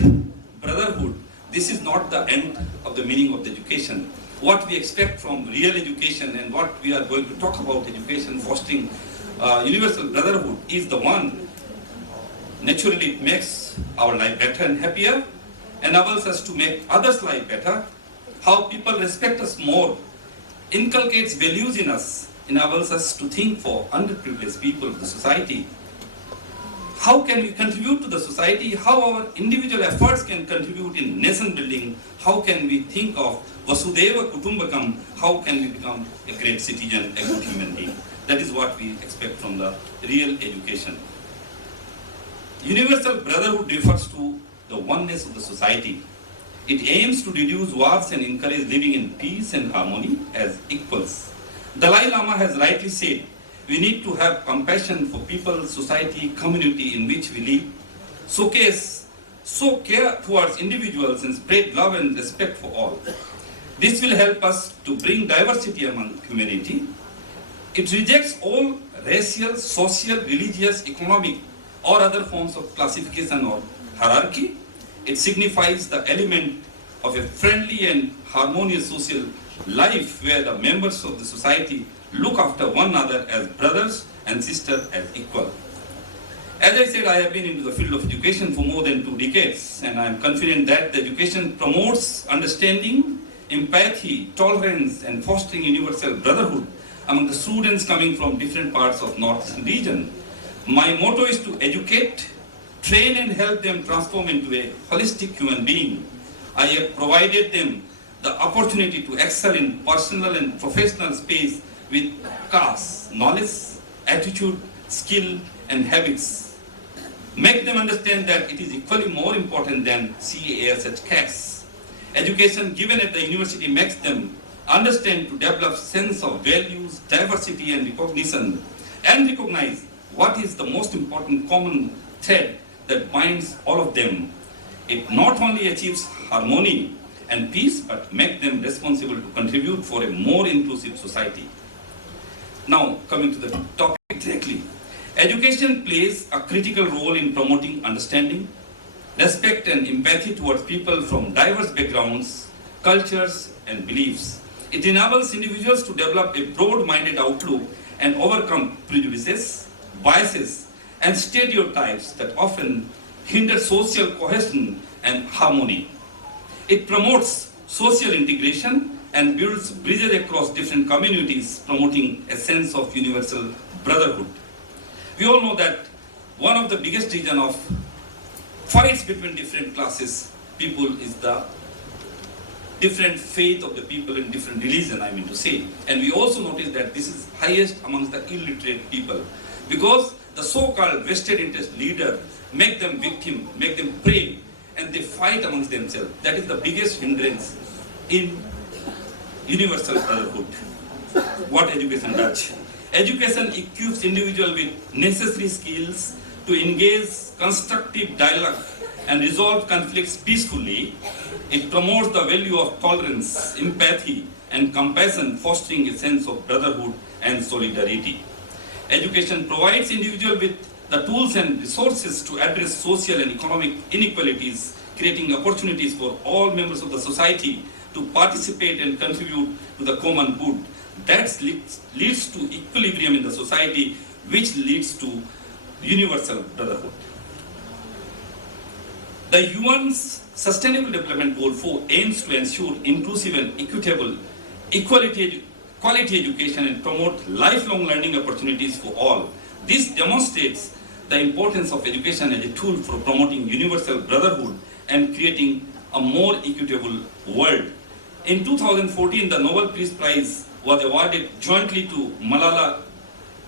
brotherhood, this is not the end of the meaning of the education. What we expect from real education and what we are going to talk about education fostering universal brotherhood is the one. Naturally, it makes our life better and happier, enables us to make others' life better. How people respect us more, inculcates values in us, enables us to think for underprivileged people of the society. How can we contribute to the society? How our individual efforts can contribute in nation building? How can we think of Vasudhaiva Kutumbakam? How can we become a great citizen, a good human being? That is what we expect from the real education. Universal brotherhood refers to the oneness of the society. It aims to reduce wars and encourage living in peace and harmony as equals. Dalai Lama has rightly said, we need to have compassion for people, society, community in which we live, so care towards individuals and spread love and respect for all. This will help us to bring diversity among humanity. It rejects all racial, social, religious, economic or other forms of classification or hierarchy. It signifies the element of a friendly and harmonious social life where the members of the society look after one another as brothers and sisters as equal. As I said, I have been into the field of education for more than 2 decades, and I am confident that the education promotes understanding, empathy, tolerance, and fostering universal brotherhood among the students coming from different parts of North region. My motto is to educate, train, and help them transform into a holistic human being. I have provided them the opportunity to excel in personal and professional space with CAS, knowledge, attitude, skill, and habits. Make them understand that it is equally more important than CAS at CAS. Education given at the university makes them understand to develop sense of values, diversity, and recognition, and recognize what is the most important common thread that binds all of them. It not only achieves harmony and peace, but make them responsible to contribute for a more inclusive society. Now, coming to the topic directly. Education plays a critical role in promoting understanding, respect, and empathy towards people from diverse backgrounds, cultures, and beliefs. It enables individuals to develop a broad-minded outlook and overcome prejudices, biases, and stereotypes that often hinder social cohesion and harmony. It promotes social integration and builds bridges across different communities, promoting a sense of universal brotherhood. We all know that one of the biggest reasons of fights between different classes people is the different faith of the people in different religion, I mean to say. And we also notice that this is highest amongst the illiterate people, because the so-called vested interest leader make them victim, make them prey, and they fight amongst themselves. That is the biggest hindrance in universal brotherhood. What education does? Education equips individuals with necessary skills to engage constructive dialogue and resolve conflicts peacefully. It promotes the value of tolerance, empathy, and compassion, fostering a sense of brotherhood and solidarity. Education provides individuals with the tools and resources to address social and economic inequalities, creating opportunities for all members of the society to participate and contribute to the common good. That leads to equilibrium in the society, which leads to universal brotherhood. The UN's Sustainable Development Goal 4 aims to ensure inclusive and equitable quality education and promote lifelong learning opportunities for all. This demonstrates the importance of education as a tool for promoting universal brotherhood and creating a more equitable world. In 2014, the Nobel Peace Prize was awarded jointly to Malala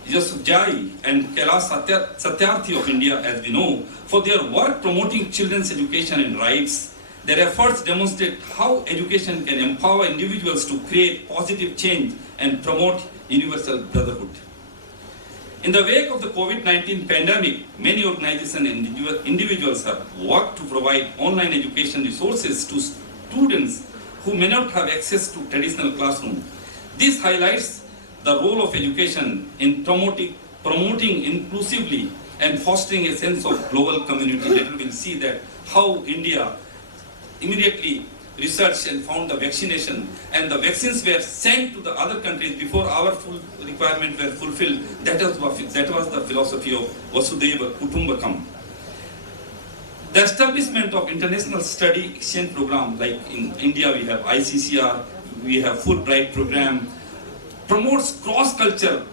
Yousafzai and Kailash Satyarthi of India, as we know, for their work promoting children's education and rights. Their efforts demonstrate how education can empower individuals to create positive change and promote universal brotherhood. In the wake of the COVID-19 pandemic, many organizations and individuals have worked to provide online education resources to students who may not have access to traditional classrooms. This highlights the role of education in promoting inclusively and fostering a sense of global community. Later we'll see that how India immediately researched and found the vaccination, and the vaccines were sent to the other countries before our full requirements were fulfilled. That was the philosophy of Vasudhaiva Kutumbakam. The establishment of international study exchange program, like in India we have ICCR, we have Fulbright program, promotes cross-cultural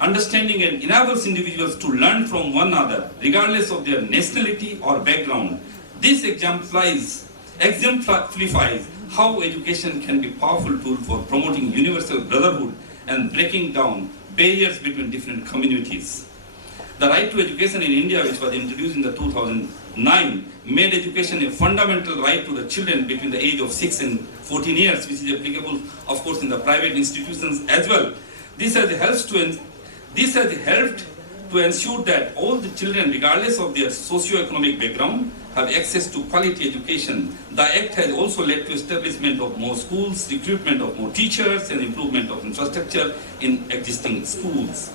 understanding and enables individuals to learn from one another, regardless of their nationality or background. This exemplifies how education can be a powerful tool for promoting universal brotherhood and breaking down barriers between different communities. The right to education in India, which was introduced in the 2009, made education a fundamental right to the children between the age of 6 and 14 years, which is applicable, of course, in the private institutions as well. This has helped to ensure that all the children, regardless of their socio-economic background, have access to quality education. The Act has also led to establishment of more schools, recruitment of more teachers, and improvement of infrastructure in existing schools.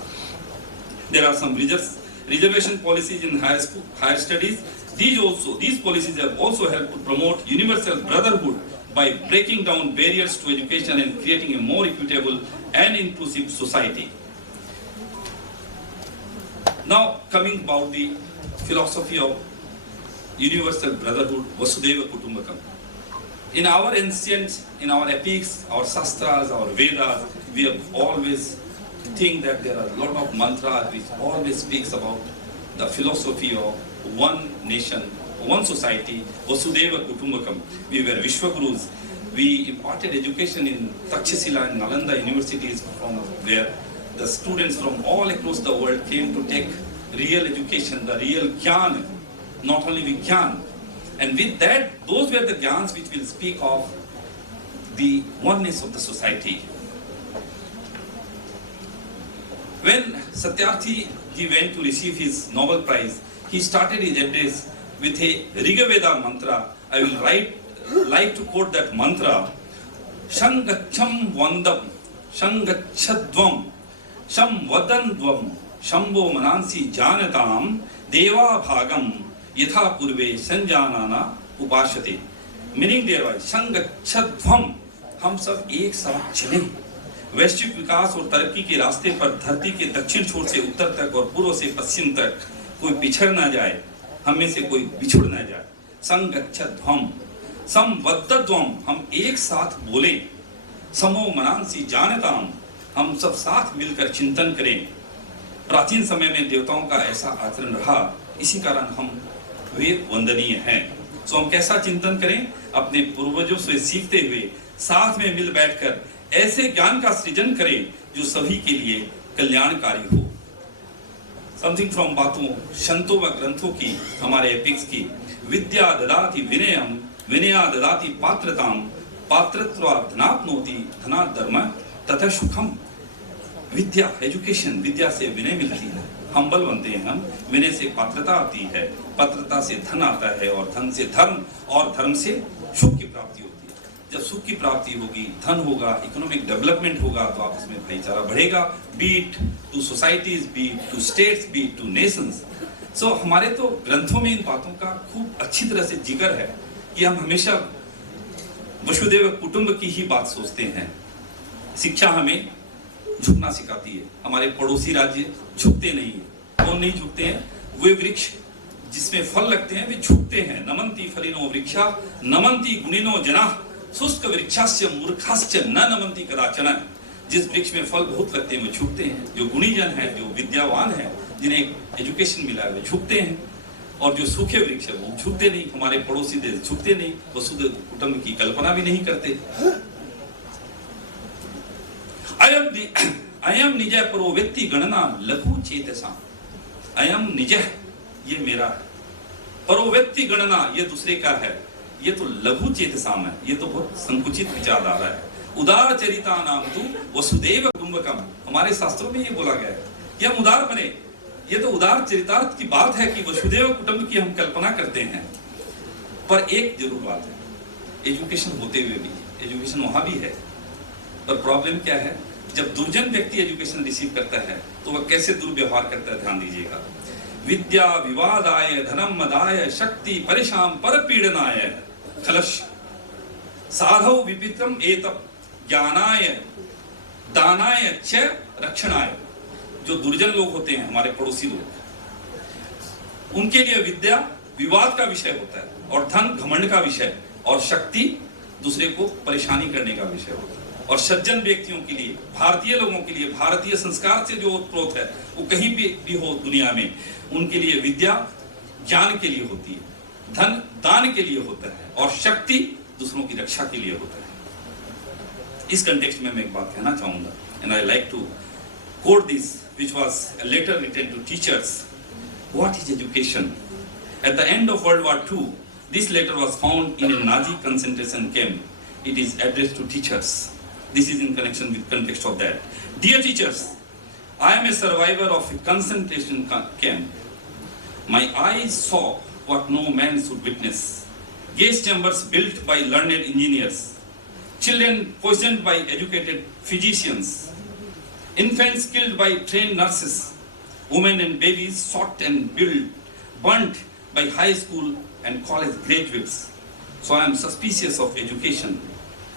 There are some reservation policies in higher studies. These policies have also helped to promote universal brotherhood by breaking down barriers to education and creating a more equitable and inclusive society. Now coming about the philosophy of universal brotherhood, Vasudhaiva Kutumbakam. In our ancients, in our epics, our sastras, our Vedas, we have always think that there are a lot of mantras which always speaks about the philosophy of one nation, one society, Vasudhaiva Kutumbakam. We were Vishwagurus. We imparted education in Takshashila and Nalanda universities, from where the students from all across the world came to take real education, the real Gyan, not only Vigyan. And with that, those were the Gyans which will speak of the oneness of the society. When Satyarthi ji went to receive his Nobel Prize, he started his address with a Rigaveda mantra. I will like to quote that mantra. Shangacham vandam, shangachadvam, sham vadandvam, shambho manansi janatam, deva bhagam, yatha purve sanjanana upashate. Meaning thereby, shangachadvam, हम सब एक साथ चले, वैश्विक विकास और तरक्की के रास्ते पर धरती के दक्षिण छोर से उत्तर तक और पूर्व से पश्चिम तक कोई पिछड़ ना जाए, हम में से कोई बिछुड़ ना जाए. संगच्छध्वम, संवद्धध्वम, हम एक साथ बोले. समो मनांसी जानताम, हम सब साथ मिलकर चिंतन करें. प्राचीन समय में देवताओं का ऐसा आचरण रहा, इसी कारण हम वे वंदनीय हैं. सो हम कैसा चिंतन करें? अपने पूर्वजों से सीखते हुए साथ में मिल बैठकर ऐसे ज्ञान का सृजन करें जो सभी के लिए कल्याणकारी हो. समथिंग फ्रॉम बातों संतों व ग्रंथों की, हमारे एपिक्स की. विद्या ददाति विनयम, विनया ददाति पात्रताम, पात्रत्वात् धनाप्नोति, धनात् धर्म तथा सुखम. विद्या, एजुकेशन, विद्या से विनय मिलती है, हम्बल बनते हैं हम. विनय से पात्रता आती है, पात्रता से धन आता है, और धन से धर्म, और धर्म से सुख की प्राप्ति होती है. जब सुख की प्राप्ति होगी, धन होगा, इकोनॉमिक डेवलपमेंट होगा, तो आपस में भाईचारा बढ़ेगा. Between two societies, between two states, between two nations. So हमारे तो ग्रंथों में इन बातों का खूब अच्छी तरह से जिक्र है कि हम हमेशा वसुधैव कुटुंब की ही बात सोचते हैं. शिक्षा हमें झुकना सिखाती है. हमारे पड़ोसी राज्य झुकते नहीं है. कौन नहीं झुकते हैं? वे वृक्ष जिसमें फल लगते हैं वे झुकते हैं. नमन्ति फलिनो वृक्षा, नमन्ति गुणिनो जनाः, शुष्क वृक्षास्य मूर्खाश्च न नमन्ति कदाचन. जिस वृक्ष में फल बहुत लगते हैं वे झुकते हैं. जो गुणीजन है, जो विद्यावान है, जिन्हें एजुकेशन मिला है, वे झुकते हैं. और जो सूखे वृक्ष है वो झुकते नहीं. हमारे पड़ोसी देश झुकते नहीं, वसुधैव कुटुंब की कल्पना भी नहीं करते. अयम निज परो व्यक्ति गणना लघु चेतसा. अयम निज, ये मेरा है. परो व्यक्ति गणना, ये दूसरे का है. ये तो लघु चेतसाम है, ये तो बहुत संकुचित विचारधारा है. उदार चरिता नाम तु वसुधैव कुटुंबकम. हमारे शास्त्रों में ये बोला गया है कि हम उदार बने. ये तो उदार चरितार्थ की बात है कि वसुधैव कुटुंब की हम कल्पना करते हैं. पर एक जरूर बात है, एजुकेशन होते हुए भी, एजुकेशन वहां भी है, पर प्रॉब्लम क्या है? जब दुर्जन व्यक्ति एजुकेशन रिसीव करता है तो वह कैसे दुर्व्यवहार करता है, ध्यान दीजिएगा. विद्या विवादाय, धनम मदाय, शक्ति परिशाम परपीडनाय, खलश साधौ विपित्रम एतप, ज्ञानाय दानाय च रक्षणाय. जो दुर्जन लोग होते हैं, हमारे पड़ोसी लोग, उनके लिए विद्या विवाद का विषय होता है, और धन घमंड का विषय, और शक्ति दूसरे को परेशानी करने का विषय होता है. और सज्जन व्यक्तियों के लिए, भारतीय लोगों के लिए, भारतीय संस्कार से जो ओतप्रोत है वो कहीं भी हो दुनिया में, उनके लिए विद्या ज्ञान के लिए होती है, धन दान के लिए होता है, और शक्ति दूसरों की रक्षा के लिए होता है. इस कंटेक्स्ट में मैं एक बात कहना चाहूंगा, and I like to quote this, which was a letter written to teachers. What is education? At the end of World War II, this letter was found in a Nazi concentration camp. It is addressed to teachers. This is in connection with context of that. Dear teachers, I am a survivor of a concentration camp. My eyes saw what no man should witness. Gas chambers built by learned engineers. Children poisoned by educated physicians. Infants killed by trained nurses, women and babies shot and burnt by high school and college graduates. So I am suspicious of education.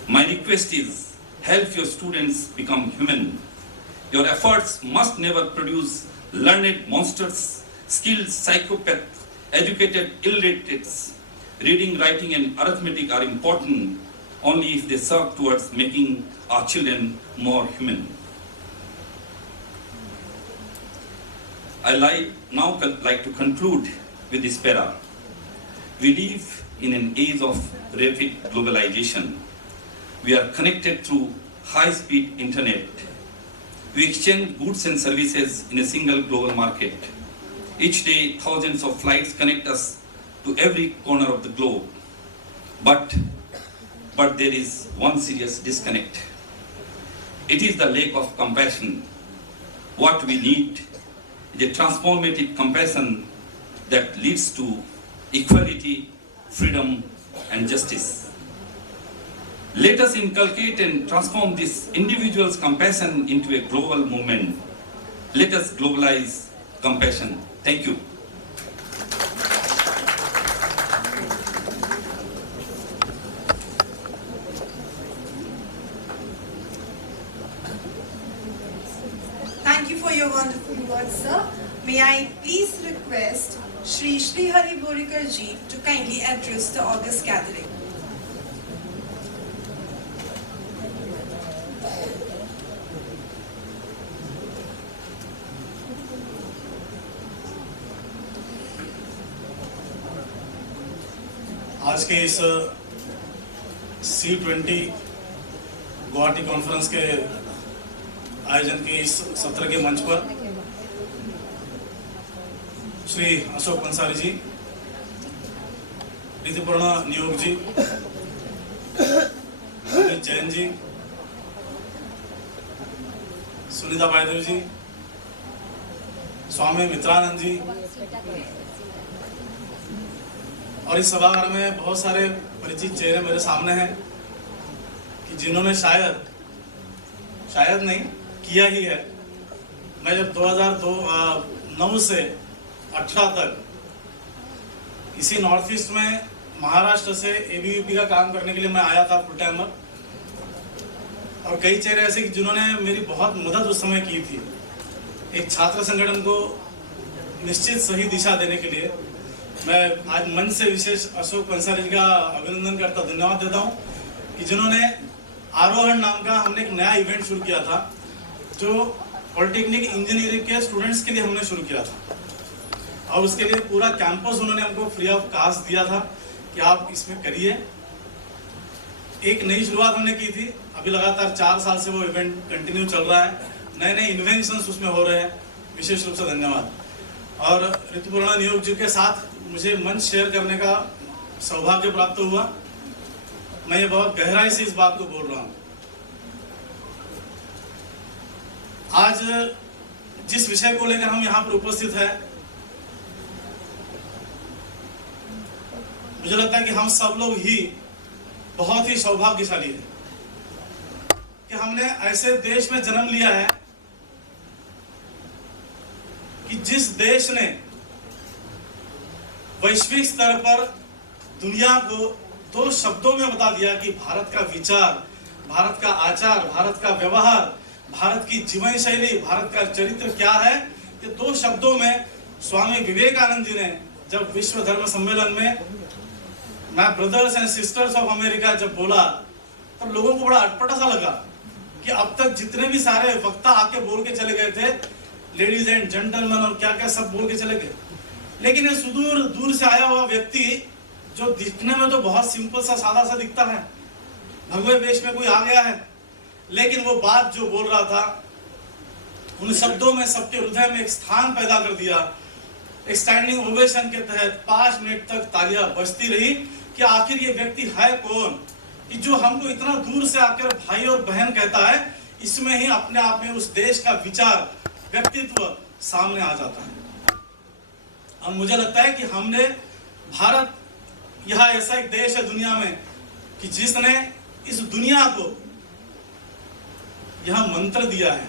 My request is, help your students become human. Your efforts must never produce learned monsters, skilled psychopaths, educated illiterates. Reading, writing and arithmetic are important only if they serve towards making our children more human. I now like to conclude with this para. We live in an age of rapid globalization. We are connected through high-speed internet. We exchange goods and services in a single global market. Each day, thousands of flights connect us to every corner of the globe. But there is one serious disconnect. It is the lack of compassion. What we need is a transformative compassion that leads to equality, freedom, and justice. Let us inculcate and transform this individual's compassion into a global movement. Let us globalize compassion. Thank you. Thank you for your wonderful words, sir. May I please request Shri Hari Borikar ji to kindly address the august gathering. आज के इस C20 Guwahati conference के आयोजन के इस सत्र के मंच पर श्री अशोक पंसारी जी, ऋतुपर्णा नियोग जी, अमित जैन जी, सुनीता बायदेव जी, स्वामी मित्रानंद जी और इस सभागार में बहुत सारे परिचित चेहरे मेरे सामने हैं कि जिन्होंने शायद नहीं किया ही है। मैं जब 2009 से 18 तक इसी नॉर्थ ईस्ट में महाराष्ट्र से ABVP का काम करने के लिए मैं आया था फुल टाइमर, और कई चेहरे ऐसे जिन्होंने मेरी बहुत मदद उस समय की थी एक छात्र संगठन को निश्चित सही दिशा देने के लिए। मैं आज मंच से विशेष अशोक पंसारी जी का अभिनंदन करता धन्यवाद देता हूं कि जिन्होंने आरोहण नाम का हमने एक नया इवेंट शुरू किया था जो पॉलिटेक्निक इंजीनियरिंग के स्टूडेंट्स के लिए हमने शुरू किया था, और उसके लिए पूरा कैंपस उन्होंने हमको फ्री ऑफ कास्ट दिया था कि आप इसमें करिए। एक नई शुरुआत हमने की थी, अभी लगातार 4 साल से वो इवेंट कंटिन्यू चल रहा है, नए नए इन्वेंशंस उसमें हो रहे हैं, विशेष रूप से धन्यवाद। और ऋतुपर्णा नियोग जी के साथ मुझे मंच शेयर करने का सौभाग्य प्राप्त हुआ। मैं ये बहुत गहराई से इस बात को बोल रहा हूं। आज जिस विषय को लेकर हम यहाँ पर उपस्थित है, मुझे लगता है कि हम सब लोग ही बहुत ही सौभाग्यशाली हैं कि हमने ऐसे देश में जन्म लिया है कि जिस देश ने वैश्विक स्तर पर दुनिया को 2 शब्दों में बता दिया कि भारत का विचार, भारत का आचार, भारत का व्यवहार, भारत की जीवन शैली, भारत का चरित्र क्या है, ये 2 शब्दों में स्वामी विवेकानंद जी ने जब विश्व धर्म सम्मेलन में मैं brothers and sisters of America जब बोला, तब लोगों को बड़ा अटपटा सा लगा कि अब तक जितने भी सारे वक्ता आके बोल के चले गए थे, लेडीज एंड जेंटलमैन और क्या क्या सब बोल के चले गए, लेकिन ये सुदूर दूर से आया हुआ व्यक्ति जो दिखने में तो बहुत सिंपल सा सादा सा दिखता है, भगवे वेश में कोई आ गया है, लेकिन वो बात जो बोल रहा था उन शब्दों में सबके हृदय में एक स्थान पैदा कर दिया। एक स्टैंडिंग ओवेशन के तहत 5 मिनट तक तालियां बजती रही कि आखिर ये व्यक्ति है कौन कि जो हमको इतना दूर से आकर भाई और बहन कहता है। इसमें ही अपने आप में उस देश का विचार, व्यक्तित्व सामने आ जाता है। और मुझे लगता है कि हमने भारत यह ऐसा एक देश है दुनिया में कि जिसने इस दुनिया को यह मंत्र दिया है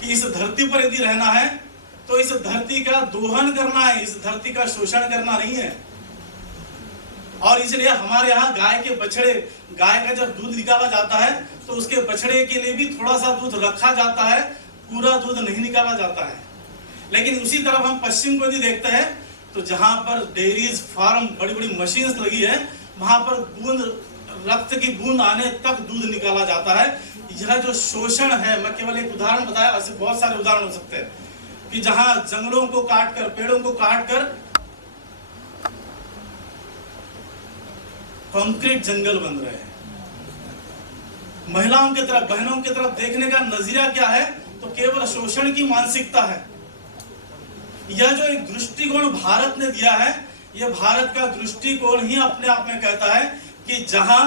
कि इस धरती पर यदि रहना है तो इस धरती का दोहन करना है, इस धरती का शोषण करना नहीं है। और इसलिए हमारे यहाँ गाय के बछड़े, गाय का जब दूध निकाला जाता है तो उसके बछड़े के लिए भी थोड़ा सा दूध रखा जाता है, पूरा दूध नहीं निकाला जाता है। लेकिन उसी तरफ हम पश्चिम को यदि देखते हैं तो जहां पर डेयरीज, फार्म, बड़ी बड़ी मशीन्स लगी है, वहां पर बूंद रक्त की बूंद आने तक दूध निकाला जाता है। यह जो शोषण है, मैं केवल एक उदाहरण बताया, ऐसे बहुत सारे उदाहरण हो सकते हैं कि जहां जंगलों को काटकर, पेड़ों को काटकर कंक्रीट जंगल बन रहे हैं। महिलाओं की तरफ, बहनों की तरफ देखने का नजरिया क्या है? तो केवल शोषण की मानसिकता है। यह जो एक दृष्टिकोण भारत ने दिया है, यह भारत का दृष्टिकोण ही अपने आप में कहता है कि जहां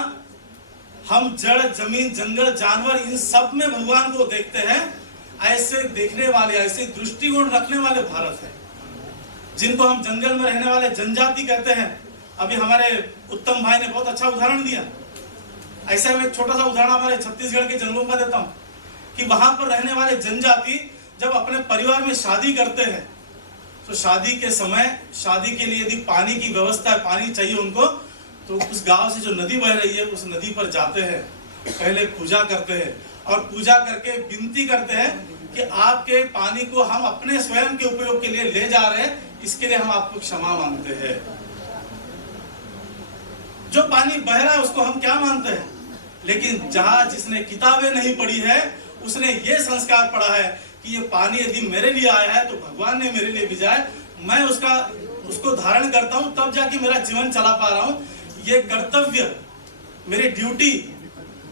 हम जड़, जमीन, जंगल, जानवर, इन सब में भगवान को देखते हैं, ऐसे देखने वाले, ऐसे दृष्टिकोण रखने वाले भारत है। जिनको हम जंगल में रहने वाले जनजाति कहते हैं। अभी हमारे उत्तम भाई ने बहुत अच्छा उदाहरण दिया। ऐसा मैं एक छोटा सा उदाहरण हमारे छत्तीसगढ़ के जंगलों का देता हूँ कि वहां पर रहने वाले जनजाति जब अपने परिवार में शादी करते हैं तो शादी के समय, शादी के लिए यदि पानी की व्यवस्था है, पानी चाहिए उनको, तो उस गांव से जो नदी बह रही है उस नदी पर जाते हैं, पहले पूजा करते हैं और पूजा करके विनती करते हैं कि आपके पानी को हम अपने स्वयं के उपयोग के लिए ले जा रहे हैं, इसके लिए हम आपको क्षमा मांगते हैं। जो पानी बह रहा है उसको हम क्या मानते हैं, लेकिन जहां जिसने किताबें नहीं पढ़ी है उसने ये संस्कार पढ़ा है कि ये पानी यदि मेरे लिए आया है तो भगवान ने मेरे लिए भेजा है, मैं उसको धारण करता हूं, तब जाके मेरा जीवन चला पा रहा हूं। ये कर्तव्य, मेरी ड्यूटी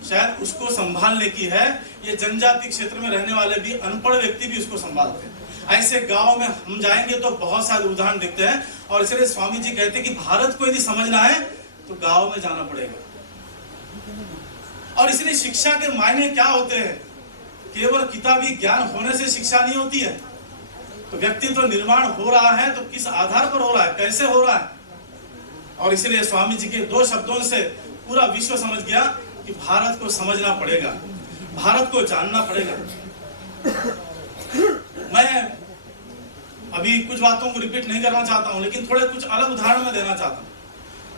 शायद उसको संभालने की है। ये जनजाति क्षेत्र में रहने वाले भी, अनपढ़ व्यक्ति भी उसको संभालते हैं। ऐसे गांव में हम जाएंगे तो बहुत सारे उदाहरण दिखते हैं और इसलिए स्वामी जी कहते हैं कि भारत को यदि समझना है तो गांव में जाना पड़ेगा। और इसलिए शिक्षा के मायने क्या होते हैं? केवल किताबी ज्ञान होने से शिक्षा नहीं होती है। तो व्यक्तित्व निर्माण हो रहा है तो किस आधार पर हो रहा है, कैसे हो रहा है? और इसलिए स्वामी जी के दो शब्दों से पूरा विश्व समझ गया कि भारत को समझना पड़ेगा, भारत को जानना पड़ेगा। मैं अभी कुछ बातों को रिपीट नहीं करना चाहता हूं, लेकिन थोड़े कुछ अलग उदाहरण में देना चाहता हूं।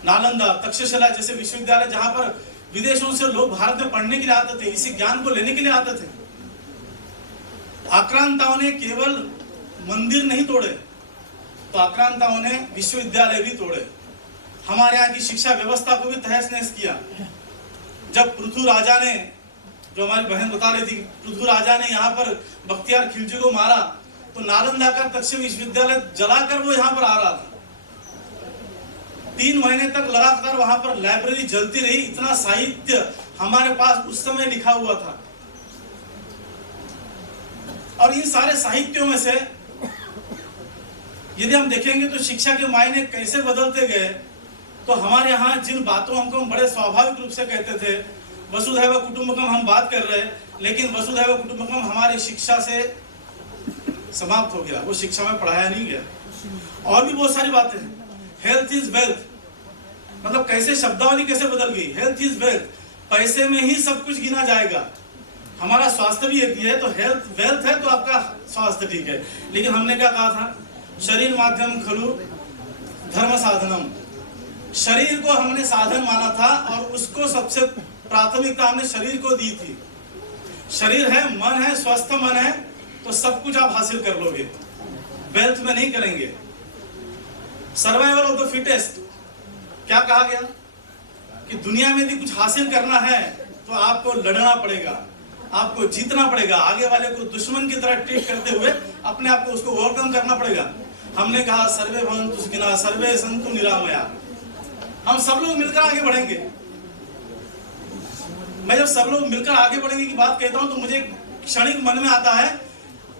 नालंदा, तक्षशिला जैसे विश्वविद्यालय, जहां पर विदेशों से लोग भारत में पढ़ने के लिए आते थे, इसी ज्ञान को लेने के लिए आते थे। आक्रांताओं ने केवल मंदिर नहीं तोड़े, तो आक्रांताओं ने विश्वविद्यालय भी तोड़े। हमारे यहाँ की शिक्षा व्यवस्था को भी तहस नहस किया। जब पृथु राजा ने, जो हमारी बहन बता रही थी, पृथु राजा ने यहाँ पर बख्तियार खिलजी को मारा, तो नालंदा का तक्षशिला विश्वविद्यालय जलाकर वो यहाँ पर आ रहा था। 3 महीने तक लगातार वहां पर लाइब्रेरी जलती रही। इतना साहित्य हमारे पास उस समय लिखा हुआ था। और इन सारे साहित्यों में से यदि हम देखेंगे तो शिक्षा के मायने कैसे बदलते गए, तो हमारे यहाँ जिन बातों को हम बड़े स्वाभाविक रूप से कहते थे, वसुधैव कुटुंबकम हम बात कर रहे हैं, लेकिन वसुधैव कुटुंबकम हमारी शिक्षा से समाप्त हो गया, वो शिक्षा में पढ़ाया नहीं गया। और भी बहुत सारी बातें हैं। हेल्थ इज वेल्थ, मतलब कैसे शब्दावली कैसे बदल गई। हेल्थ इज वेल्थ, पैसे में ही सब कुछ गिना जाएगा। हमारा स्वास्थ्य भी यदि है तो हेल्थ वेल्थ है तो आपका स्वास्थ्य ठीक है। लेकिन हमने क्या कहा था, शरीर माध्यम खलु धर्म साधनम। शरीर को हमने साधन माना था और उसको सबसे प्राथमिकता हमने शरीर को दी थी। शरीर है, मन है, स्वस्थ मन है तो सब कुछ आप हासिल कर लोगे, वेल्थ में नहीं करेंगे। सर्वाइवल ऑफ द फिटेस्ट, क्या कहा गया कि दुनिया में यदि कुछ हासिल करना है तो आपको लड़ना पड़ेगा, आपको जीतना पड़ेगा, आगे वाले को दुश्मन की तरह ट्रीट करते हुए अपने आप को उसको ओवरकम करना पड़ेगा। हमने कहा सर्वे भवन्तु सुखिनः सर्वे सन्तु निरामया। हम सब लोग मिलकर आगे बढ़ेंगे। मैं जब सब लोग मिलकर आगे बढ़ेंगे की बात कहता हूं तो मुझे क्षणिक मन में आता है,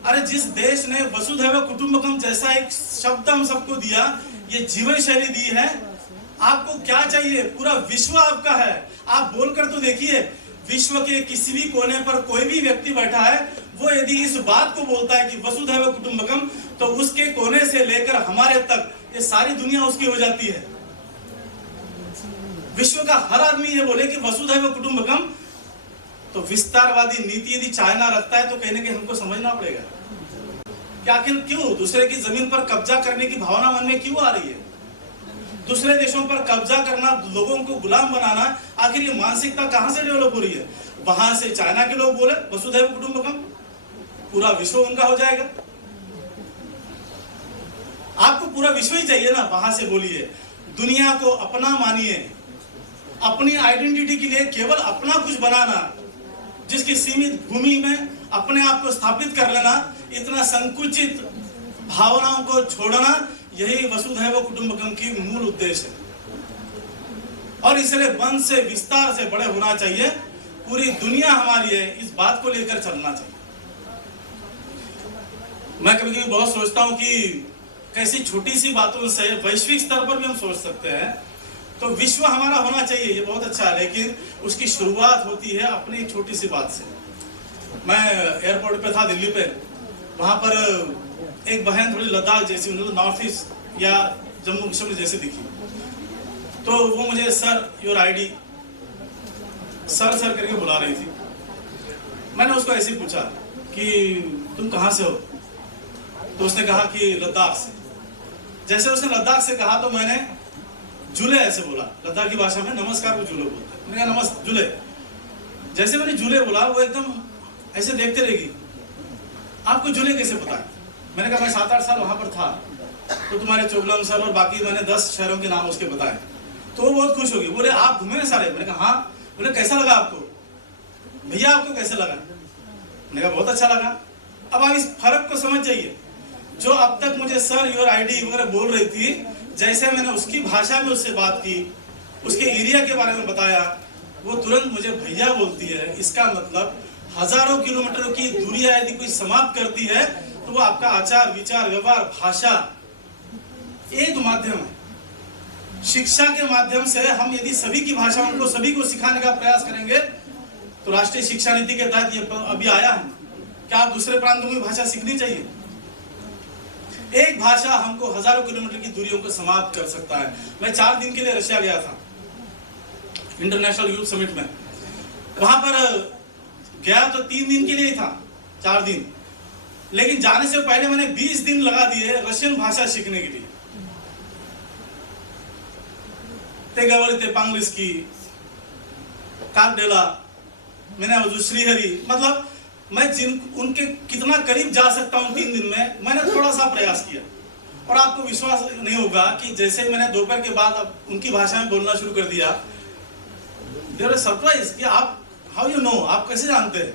अरे जिस देश ने वसुधैव कुटुंबकम जैसा एक शब्द हम सबको दिया, ये जीवन शैली दी है, आपको क्या चाहिए? पूरा विश्व आपका है। आप बोलकर तो देखिए, विश्व के किसी भी कोने पर कोई भी व्यक्ति बैठा है, वो यदि इस बात को बोलता है कि वसुधैव कुटुंबकम, तो उसके कोने से लेकर हमारे तक ये सारी दुनिया उसकी हो जाती है। विश्व का हर आदमी ये बोले कि वसुधैव कुटुंबकम, तो विस्तारवादी नीति यदि चाइना रखता है तो कहीं ना कहीं हमको समझना पड़ेगा कि आखिर क्यों दूसरे की जमीन पर कब्जा करने की भावना मन में क्यों आ रही है? दूसरे देशों पर कब्जा करना, लोगों को गुलाम बनाना, आखिर ये मानसिकता कहां से डेवलप हो रही है? वहां से चाइना के लोग बोले वसुधैव कुटुंबकम, पूरा विश्व उनका हो जाएगा। आपको पूरा विश्व ही चाहिए ना, वहां से बोलिए। दुनिया को अपना मानिए, अपनी आइडेंटिटी के लिए केवल अपना कुछ बनाना, जिसकी सीमित भूमि में अपने आप को स्थापित कर लेना, इतना संकुचित भावनाओं को छोड़ना, यही वसुधैव कुटुंबकम की मूल उद्देश्य है। और इसलिए वंश से विस्तार से बड़े होना चाहिए। पूरी दुनिया हमारी है, इस बात को लेकर चलना चाहिए। मैं कभी कभी बहुत सोचता हूं कि कैसी छोटी सी बातों से वैश्विक स्तर पर भी हम सोच सकते हैं। तो विश्व हमारा होना चाहिए, ये बहुत अच्छा है, लेकिन उसकी शुरुआत होती है अपनी एक छोटी सी बात से। मैं एयरपोर्ट पे था दिल्ली पे, वहां पर एक बहन थोड़ी लद्दाख जैसी, मतलब नॉर्थ ईस्ट या जम्मू कश्मीर जैसी दिखी। तो वो मुझे सर योर आईडी सर करके बुला रही थी। मैंने उसको ऐसे पूछा कि तुम कहाँ से हो, तो उसने कहा कि लद्दाख से। जैसे उसने लद्दाख से कहा तो मैंने जुले ऐसे बोला, लद्दाखी भाषा में नमस्कार को जुले बोलते हैं। मैंने कहा नमस्ते जुले। जैसे मैंने जुले बोला, वो एकदम ऐसे देखते रहेगी, आपको जुले कैसे पता है? मैंने कहा मैं 7-8 साल वहां पर था, तो तुम्हारे चोगलम सर और बाकी मैंने 10 शहरों के नाम उसके बताए। तो वो बहुत खुश होगी, बोले आप घूमे सारे? मैंने कहा हाँ। बोले कैसा लगा आपको? भैया आपको कैसा लगा? मैंने कहा बहुत अच्छा लगा। अब आप इस फर्क को समझ जाइए। जो अब तक मुझे सर योर आईडी वगैरह बोल रही थी, जैसे मैंने उसकी भाषा में उससे बात की, उसके एरिया के बारे में बताया, वो तुरंत मुझे भैया बोलती है। इसका मतलब हजारों किलोमीटरों की दूरियां यदि कोई समाप्त करती है, तो वो आपका आचार विचार व्यवहार भाषा एक माध्यम है। शिक्षा के माध्यम से हम यदि सभी की भाषाओं को सभी को सिखाने का प्रयास करेंगे, तो राष्ट्रीय शिक्षा नीति के तहत ये अभी आया है, क्या आप दूसरे प्रांतों की भाषा सीखनी चाहिए? एक भाषा हमको हजारों किलोमीटर की दूरियों को समाप्त कर सकता है। मैं 4 दिन के लिए रशिया गया था, इंटरनेशनल यूथ समिट में। वहां पर गया तो 3 दिन के लिए ही था, 4 दिन, लेकिन जाने से पहले मैंने 20 दिन लगा दिए रशियन भाषा सीखने के लिए। तेगावली पांग्लिस्की, काकडेला, मैंने श्रीहरि, मतलब मैं उनके कितना करीब जा सकता हूं 3 दिन में, मैंने थोड़ा सा प्रयास किया। और आपको विश्वास नहीं होगा कि जैसे मैंने दोपहर के बाद अब उनकी भाषा में बोलना शुरू कर दिया, दे वर सरप्राइज कि आप हाउ यू नो, आप कैसे जानते हैं?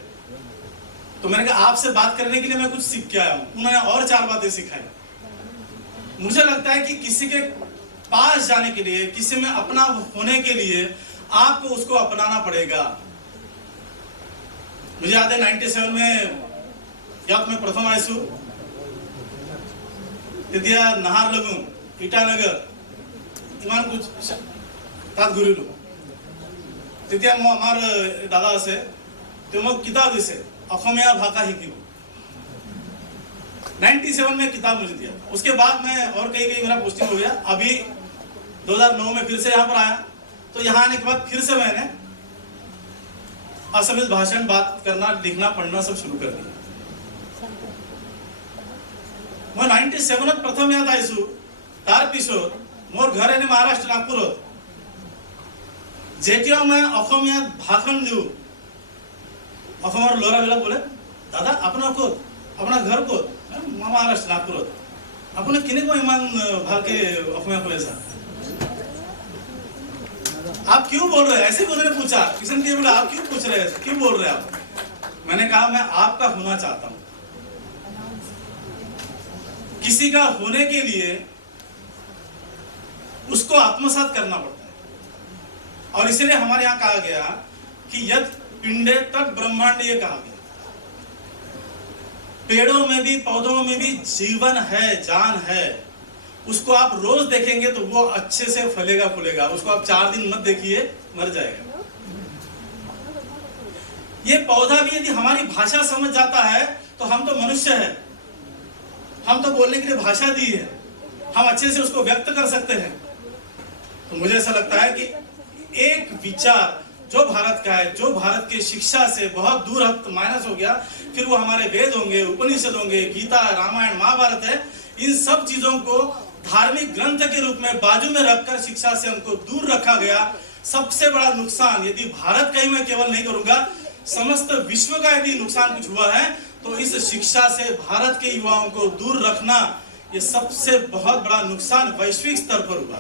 तो मैंने कहा आपसे बात करने के लिए मैं कुछ सीख के आया हूं। उन्होंने और 4 बातें सिखाई। मुझे लगता है कि किसी के पास जाने के लिए, किसी में अपना होने के लिए आपको उसको अपनाना पड़ेगा। मुझे याद है 97 में याद में प्रथम आयसु तिथिया नहार लगू ईटानगर इमान कुछ तात गुरुलो तिथिया मो हमार दादा से तो मो किताब दिसे अखमिया भाषा हिकी 97 में किताब मुझे दिया। उसके बाद मैं और कहीं मेरा पोस्टिंग हो गया। अभी 2009 में फिर से यहाँ पर आया, तो यहाँ आने के बाद फिर से मैंने असमित भाषण बात करना, लिखना, पढ़ना सब शुरू कर दिया। मैं 97 प्रथम याद आयसु, तार पिछोर मोर घर है महाराष्ट्र नागपुर जेटिया मैं अखमिया भाषण दिउ अखमर लोरा वेला बोले दादा अपना को अपना घर को महाराष्ट्र नागपुर अपने किने को ईमान भाके अखमिया को ऐसा आप क्यों बोल रहे हैं? ऐसे उन्होंने पूछा, किशन के बोला आप क्यों पूछ रहे हैं, क्यों बोल रहे हैं आप? मैंने कहा मैं आपका होना चाहता हूं। किसी का होने के लिए उसको आत्मसात करना पड़ता है। और इसलिए हमारे यहां कहा गया कि यद पिंडे तक ब्रह्मांड, ये कहा गया। पेड़ों में भी पौधों में भी जीवन है, जान है। उसको आप रोज देखेंगे तो वो अच्छे से फलेगा फूलेगा। उसको आप 4 दिन मत देखिए, मर जाएगा। ये पौधा भी यदि हमारी भाषा समझ जाता है तो हम तो मनुष्य हैं, हम तो बोलने के लिए भाषा दी है, हम अच्छे से उसको व्यक्त कर सकते हैं। तो मुझे ऐसा लगता है कि एक विचार जो भारत का है, जो भारत की शिक्षा से बहुत दूर माइनस हो गया, फिर वो हमारे वेद होंगे, उपनिषद होंगे, गीता, रामायण, महाभारत है, इन सब चीजों को धार्मिक ग्रंथ के रूप में बाजू में रखकर शिक्षा से हमको दूर रखा गया। सबसे बड़ा नुकसान, यदि भारत का ही मैं केवल नहीं करूंगा, समस्त विश्व का यदि नुकसान कुछ हुआ है तो इस शिक्षा से भारत के युवाओं को दूर रखना, ये सबसे बहुत बड़ा नुकसान वैश्विक स्तर पर हुआ।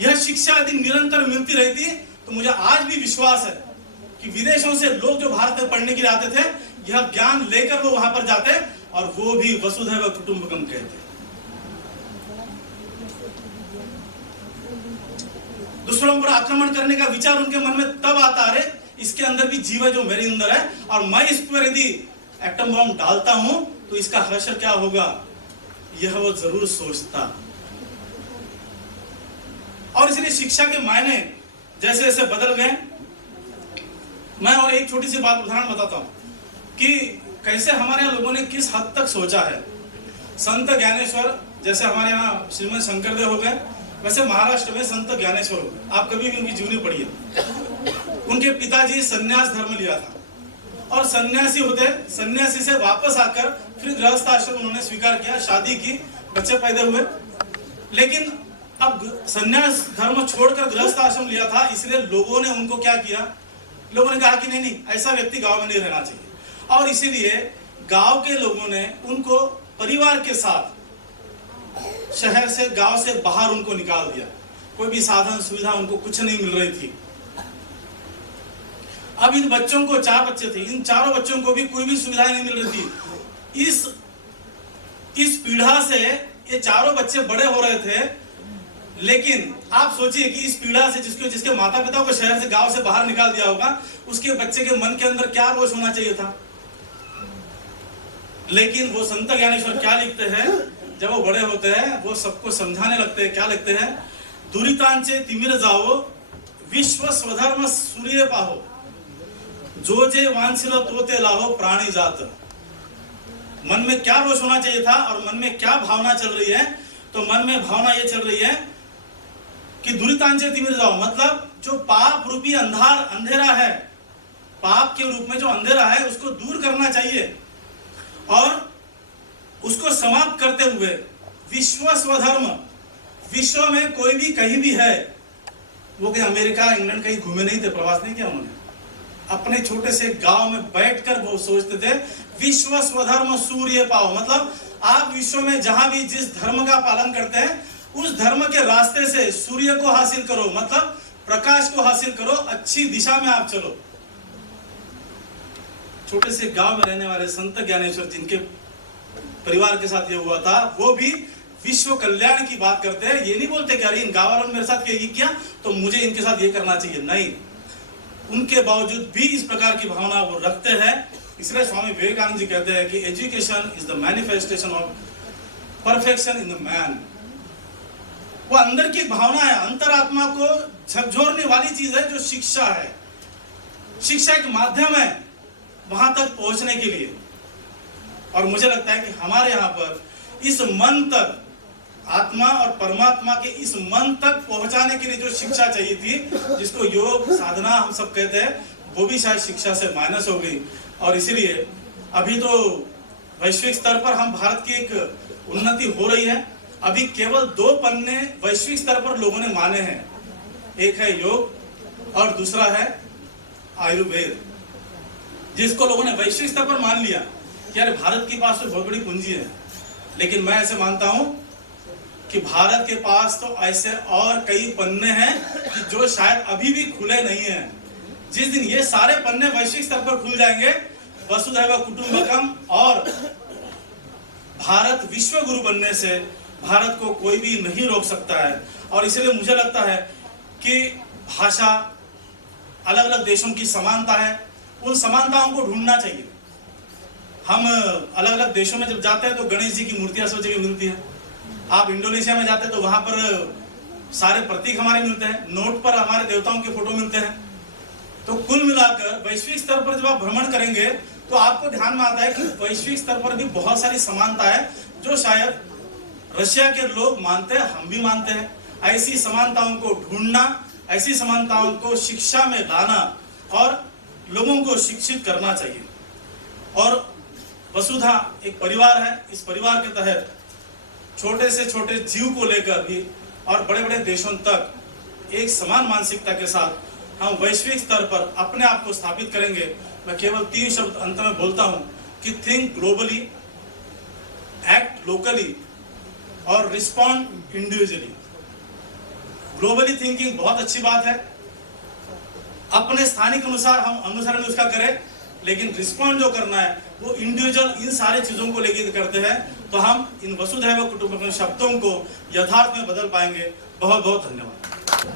यह शिक्षा यदि निरंतर मिलती रहती तो मुझे आज भी विश्वास है कि विदेशों से लोग जो भारत में पढ़ने के लिए आते थे, यह ज्ञान लेकर वो वहां पर जाते और वो भी वसुधैव कुटुंबकम कहते। दूसरों पर आक्रमण करने का विचार उनके मन में तब आता, अरे इसके अंदर भी जीव है जो मेरे अंदर है, और मैं इस पर यदि एटम बॉम्ब डालता हूं तो इसका असर क्या होगा, यह वो जरूर सोचता। और इसलिए शिक्षा के मायने जैसे जैसे बदल गए। मैं और एक छोटी सी बात उदाहरण बताता हूं कि कैसे हमारे यहाँ लोगों ने किस हद तक सोचा है। संत ज्ञानेश्वर जैसे हमारे यहाँ श्रीमद शंकरदेव हो गए, वैसे महाराष्ट्र में संत ज्ञानेश्वर हो गए। आप कभी भी उनकी जीवनी पढ़िए। उनके पिताजी सन्यास धर्म लिया था और सन्यासी होते, सन्यासी से वापस आकर फिर गृहस्थ आश्रम उन्होंने स्वीकार किया, शादी की, बच्चे पैदा हुए। लेकिन अब सन्यास धर्म छोड़कर गृहस्थ आश्रम लिया था, इसलिए लोगों ने उनको क्या किया, लोगों ने कहा कि नहीं, ऐसा व्यक्ति गांव में नहीं रहना चाहिए। और इसीलिए गांव के लोगों ने उनको परिवार के साथ शहर से, गांव से बाहर उनको निकाल दिया। कोई भी साधन सुविधा उनको कुछ नहीं मिल रही थी। अब इन बच्चों को, 4 बच्चे थे, इन चारों बच्चों को भी कोई भी सुविधाएं नहीं मिल रही थी। इस पीढ़ा से ये चारों बच्चे बड़े हो रहे थे। लेकिन आप सोचिए कि इस पीढ़ा से जिसके माता पिता को शहर से, गांव से बाहर निकाल दिया होगा, उसके बच्चे के मन के अंदर क्या रोष होना चाहिए था। लेकिन वो संत ज्ञानेश्वर क्या लिखते हैं, जब वो बड़े होते हैं वो सबको समझाने लगते हैं। क्या लिखते हैं, दुरितांचे तिमिर जाओ, विश्व स्वधर्म सूर्य पाहो, जो जे वांछिल तोते लाहो प्राणी जात। मन में क्या रोष होना चाहिए था और मन में क्या भावना चल रही है, तो मन में भावना ये चल रही है कि दुरितांचे तिमिर जाओ, मतलब जो पाप रूपी अंधेरा है, पाप के रूप में जो अंधेरा है उसको दूर करना चाहिए और उसको समाप्त करते हुए विश्व स्वधर्म, विश्व में कोई भी कहीं भी है, वो कहीं अमेरिका इंग्लैंड कहीं घूमे नहीं थे, प्रवास नहीं किया उन्होंने, अपने छोटे से गांव में बैठकर वो सोचते थे विश्व स्वधर्म सूर्य पाओ, मतलब आप विश्व में जहां भी जिस धर्म का पालन करते हैं उस धर्म के रास्ते से सूर्य को हासिल करो, मतलब प्रकाश को हासिल करो, अच्छी दिशा में आप चलो। छोटे से गांव में रहने वाले संत ज्ञानेश्वर जिनके परिवार के साथ ये हुआ था, वो भी विश्व कल्याण की बात करते हैं। ये नहीं बोलते कि अरे इन गांव वालों ने मेरे साथ ये किया तो मुझे इनके साथ ये करना चाहिए, नहीं, उनके बावजूद भी इस प्रकार की भावना वो रखते हैं। इसलिए स्वामी विवेकानंद जी कहते हैं कि education is the manifestation of perfection in the man. वो अंदर की भावना है, अंतरात्मा को झकझोरने वाली चीज है जो शिक्षा है। शिक्षा एक माध्यम है वहां तक पहुंचने के लिए। और मुझे लगता है कि हमारे यहाँ पर इस मन तक, आत्मा और परमात्मा के इस मन तक पहुंचाने के लिए जो शिक्षा चाहिए थी, जिसको योग साधना हम सब कहते हैं, वो भी शायद शिक्षा से माइनस हो गई। और इसीलिए अभी तो वैश्विक स्तर पर हम भारत की एक उन्नति हो रही है। अभी केवल 2 पन्ने वैश्विक स्तर पर लोगों ने माने हैं, एक है योग और दूसरा है आयुर्वेद, जिसको लोगों ने वैश्विक स्तर पर मान लिया कि यार भारत के पास तो बहुत बड़ी पूंजी है। लेकिन मैं ऐसे मानता हूं कि भारत के पास तो ऐसे और कई पन्ने हैं कि जो शायद अभी भी खुले नहीं हैं। जिस दिन ये सारे पन्ने वैश्विक स्तर पर खुल जाएंगे, वसुधैव कुटुंबकम और भारत विश्व गुरु बनने से भारत को कोई भी नहीं रोक सकता है। और इसलिए मुझे लगता है कि भाषा, अलग अलग देशों की समानता है, उन समानताओं को ढूंढना चाहिए। हम अलग अलग देशों में जब जाते हैं तो गणेश जी की मूर्तियां सब जगह मिलती है। आप इंडोनेशिया में जाते हैं तो वहां पर सारे प्रतीक हमारे मिलते हैं, नोट पर हमारे देवताओं के फोटो मिलते हैं। तो कुल मिलाकर वैश्विक स्तर पर जब आप भ्रमण करेंगे तो आपको ध्यान में आता है कि वैश्विक स्तर पर भी बहुत सारी समानता है जो शायद रशिया के लोग मानते हैं, हम भी मानते हैं। ऐसी समानताओं को ढूंढना, ऐसी समानताओं को शिक्षा में लाना और लोगों को शिक्षित करना चाहिए। और वसुधा एक परिवार है, इस परिवार के तहत छोटे से छोटे जीव को लेकर भी और बड़े बड़े देशों तक एक समान मानसिकता के साथ हम वैश्विक स्तर पर अपने आप को स्थापित करेंगे मैं केवल 3 शब्द अंत में बोलता हूं कि थिंक ग्लोबली, एक्ट लोकली और रिस्पॉन्ड इंडिविजुअली। ग्लोबली थिंकिंग बहुत अच्छी बात है, अपने स्थानिक अनुसार हम अनुसरण उसका करें, लेकिन रिस्पॉन्ड जो करना है वो इंडिविजुअल इन सारे चीजों को लेकर करते हैं, तो हम इन वसुधैव कुटुंबकम शब्दों को यथार्थ में बदल पाएंगे। बहुत बहुत धन्यवाद।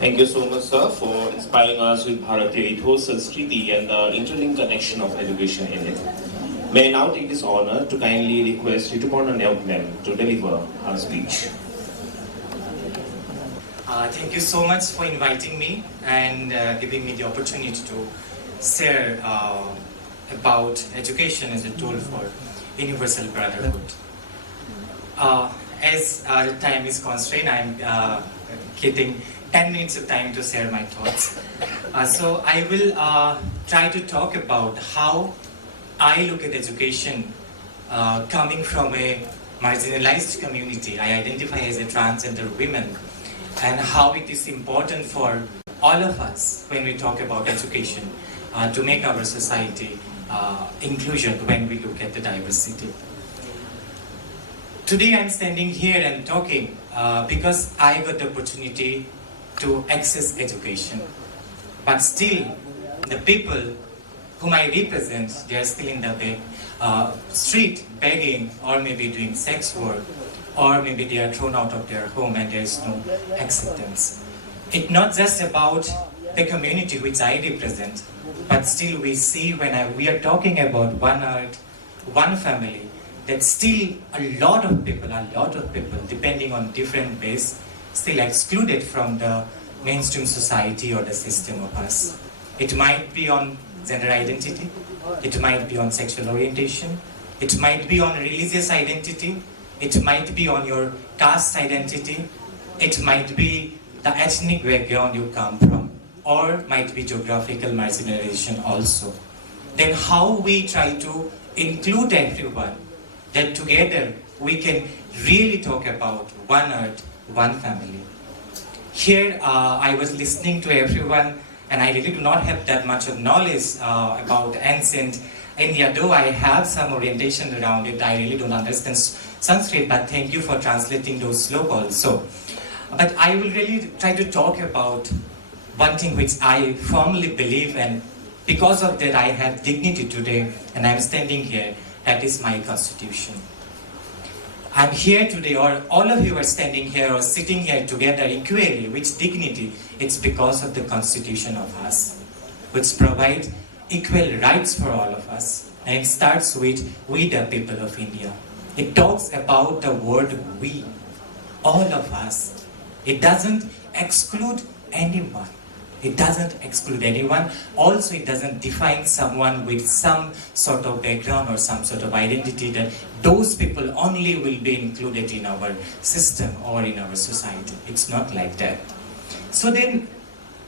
Thank you so much, sir, for inspiring us with Bharatiya ethos, Sanskriti, and the interlinked connection of education in it. May I now take this honor to kindly request Rituparna Nayak ma'am to deliver her speech. Thank you so much for inviting me and giving me the opportunity to share about education as a tool for universal brotherhood. As the time is constrained, I'm getting 10 minutes of time to share my thoughts. So I will try to talk about how I look at education coming from a marginalized community. I identify as a transgender woman, and how it is important for all of us when we talk about education to make our society inclusion when we look at the diversity. Today I'm standing here and talking because I got the opportunity to access education. But still, the people whom I represent, they are still in the street begging, or maybe doing sex work, or maybe they are thrown out of their home and there is no acceptance. It's not just about the community which I represent, but still we see when we are talking about one earth, one family, that still a lot of people, depending on different ways, still excluded from the mainstream society or the system of us. It might be on gender identity, it might be on sexual orientation, it might be on religious identity, it might be on your caste identity, it might be the ethnic background you come from, or might be geographical marginalization also. Then how we try to include everyone, that together we can really talk about one earth, one family. Here I was listening to everyone, and I really do not have that much of knowledge about ancient India, though I have some orientation around it. I really don't understand Sanskrit, but thank you for translating those sloka also. But I will really try to talk about one thing which I firmly believe, and because of that I have dignity today, and I'm standing here. That is my constitution. I'm here today, or all of you are standing here or sitting here together equally with dignity. It's because of the constitution of us, which provides equal rights for all of us. And it starts with we the people of India. It talks about the word we, all of us. It doesn't exclude anyone. It doesn't exclude anyone. Also, it doesn't define someone with some sort of background or some sort of identity, that those people only will be included in our system or in our society. It's not like that. So then,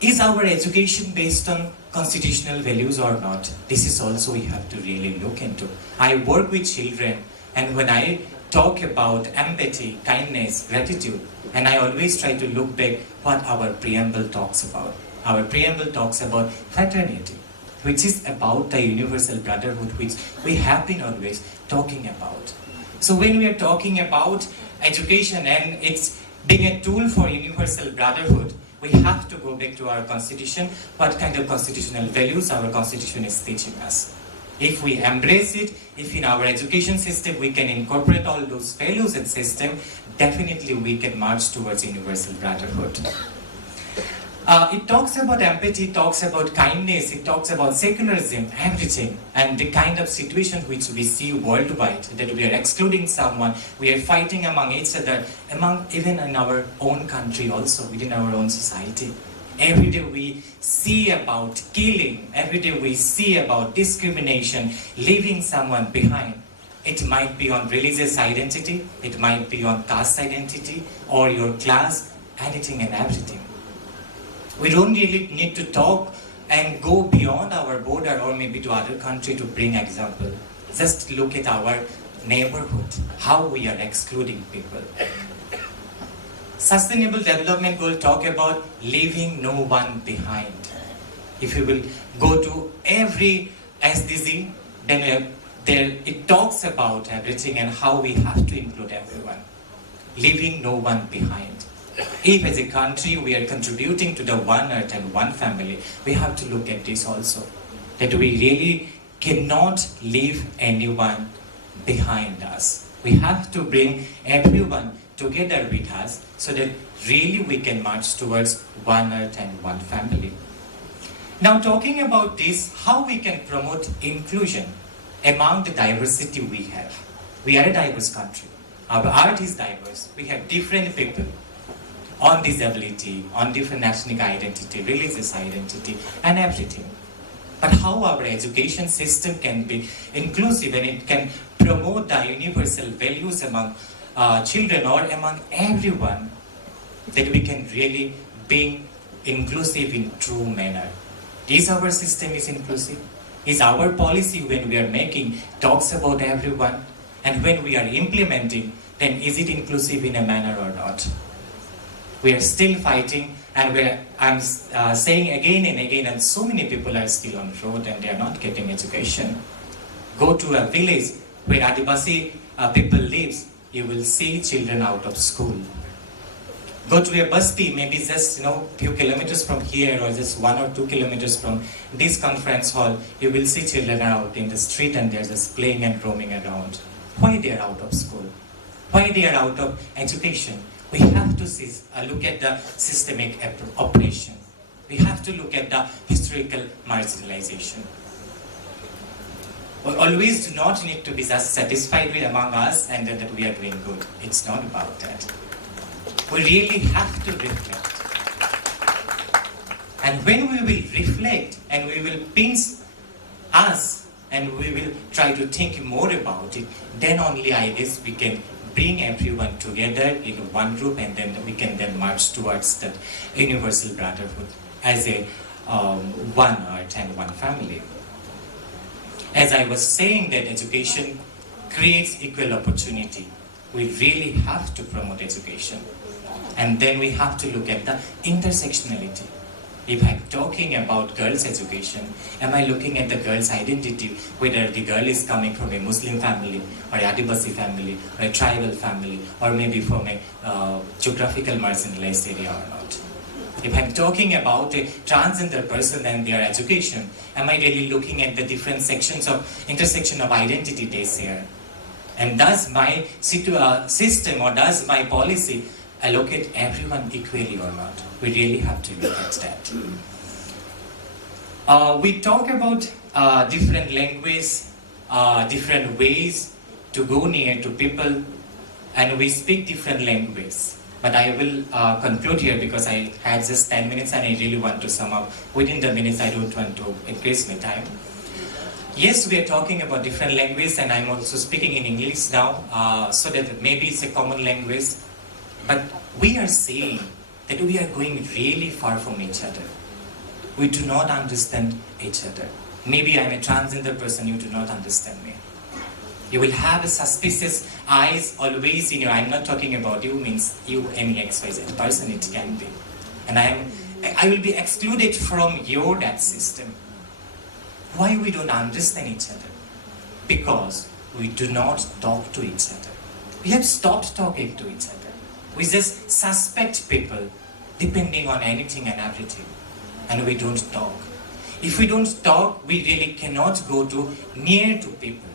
is our education based on constitutional values or not? This is also we have to really look into. I work with children, and when I talk about empathy, kindness, gratitude, and I always try to look back what our preamble talks about. Our preamble talks about fraternity, which is about the universal brotherhood which we have been always talking about. So when we are talking about education and it's being a tool for universal brotherhood, we have to go back to our constitution, what kind of constitutional values our constitution is teaching us. If we embrace it, if in our education system we can incorporate all those values and system, definitely we can march towards universal brotherhood. It talks about empathy, it talks about kindness, it talks about secularism, everything, and the kind of situation which we see worldwide, that we are excluding someone, we are fighting among each other, among even in our own country also, within our own society. Every day we see about killing, every day we see about discrimination, leaving someone behind. It might be on religious identity, it might be on caste identity, or your class, anything and everything. We don't really need to talk and go beyond our border or maybe to other country to bring example. Just look at our neighborhood, how we are excluding people. Sustainable Development Goal talk about leaving no one behind. If you will go to every SDG, then there it talks about everything and how we have to include everyone, leaving no one behind. If as a country we are contributing to the one earth and one family, we have to look at this also, that we really cannot leave anyone behind us. We have to bring everyone together with us so that really we can march towards one earth and one family. Now talking about this, how we can promote inclusion among the diversity we have. We are a diverse country. Our art is diverse. We have different people on disability, on different ethnic identity, religious identity, and everything. But how our education system can be inclusive and it can promote the universal values among children or among everyone, that we can really be inclusive in true manner. Is our system is inclusive? Is our policy when we are making talks about everyone? And when we are implementing, then is it inclusive in a manner or not? We are still fighting, and I'm saying again and again, and so many people are still on the road and they are not getting education. Go to a village where Adivasi people lives, you will see children out of school. Go to a basti, maybe just few kilometers from here or just 1 or 2 kilometers from this conference hall, you will see children out in the street and they're just playing and roaming around. Why they are out of school? Why they are out of education? We have to look at the systemic oppression. We have to look at the historical marginalization. We always do not need to be just satisfied with among us and that we are doing good. It's not about that. We really have to reflect. And when we will reflect and we will pinch us and we will try to think more about it, then only I guess we can bring everyone together in one group and then we can then march towards that universal brotherhood as a one earth and one family. As I was saying that education creates equal opportunity. We really have to promote education. And then we have to look at the intersectionality. If I'm talking about girls' education, am I looking at the girl's identity, whether the girl is coming from a Muslim family, or a Adivasi family, or a tribal family, or maybe from a geographical marginalized area or not? If I'm talking about a transgender person and their education, am I really looking at the different sections of intersection of identity they share? And does my system or does my policy allocate everyone equally or not? We really have to look at that. We talk about different languages, different ways to go near to people, and we speak different languages. But I will conclude here because I had just 10 minutes and I really want to sum up within the minutes. I don't want to increase my time. Yes, we are talking about different languages and I'm also speaking in English now, so that maybe it's a common language. But we are saying that we are going really far from each other. We do not understand each other. Maybe I'm a transgender person, you do not understand me. You will have a suspicious eyes always in your, I'm not talking about you, means you, any XYZ person it can be. And I will be excluded from your that system. Why we don't understand each other? Because we do not talk to each other. We have stopped talking to each other. We just suspect people depending on anything and everything. And we don't talk. If we don't talk, we really cannot go near to people.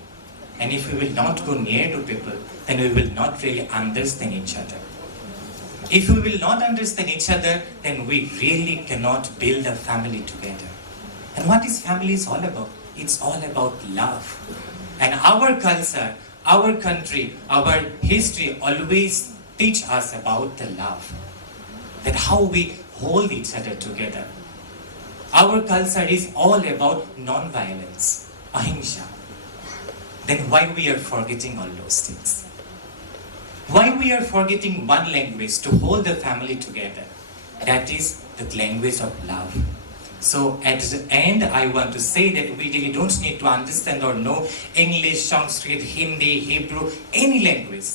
And if we will not go near to people, then we will not really understand each other. If we will not understand each other, then we really cannot build a family together. And what is family is all about? It's all about love. And our culture, our country, our history always teach us about the love. That how we hold each other together. Our culture is all about non-violence, ahimsa. Then why we are forgetting all those things? Why we are forgetting one language to hold the family together? That is the language of love. So at the end, I want to say that we really don't need to understand or know English, Sanskrit, Hindi, Hebrew, any language.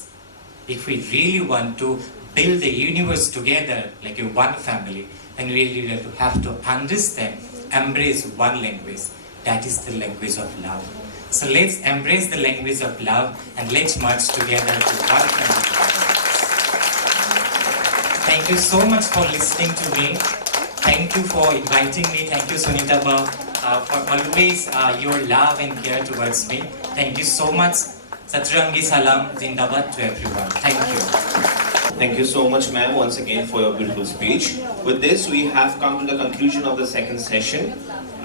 If we really want to build the universe together like a one family, then we really have to understand, embrace one language, that is the language of love. So let's embrace the language of love and let's march together to welcome. Thank you so much for listening to me. Thank you for inviting me. Thank you, Sunita Ba, for always your love and care towards me. Thank you so much. Satrangi Salam, Zindabad to everyone. Thank you. Thank you so much, ma'am, once again for your beautiful speech. With this, we have come to the conclusion of the second session.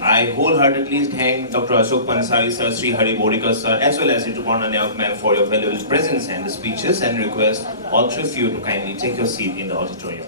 I wholeheartedly thank Dr. Ashok Pansari sir, Sri Hari Bodikar sir, as well as Rituparna Nayak ma'am for your valuable presence and the speeches, and request all three of you to kindly take your seat in the auditorium.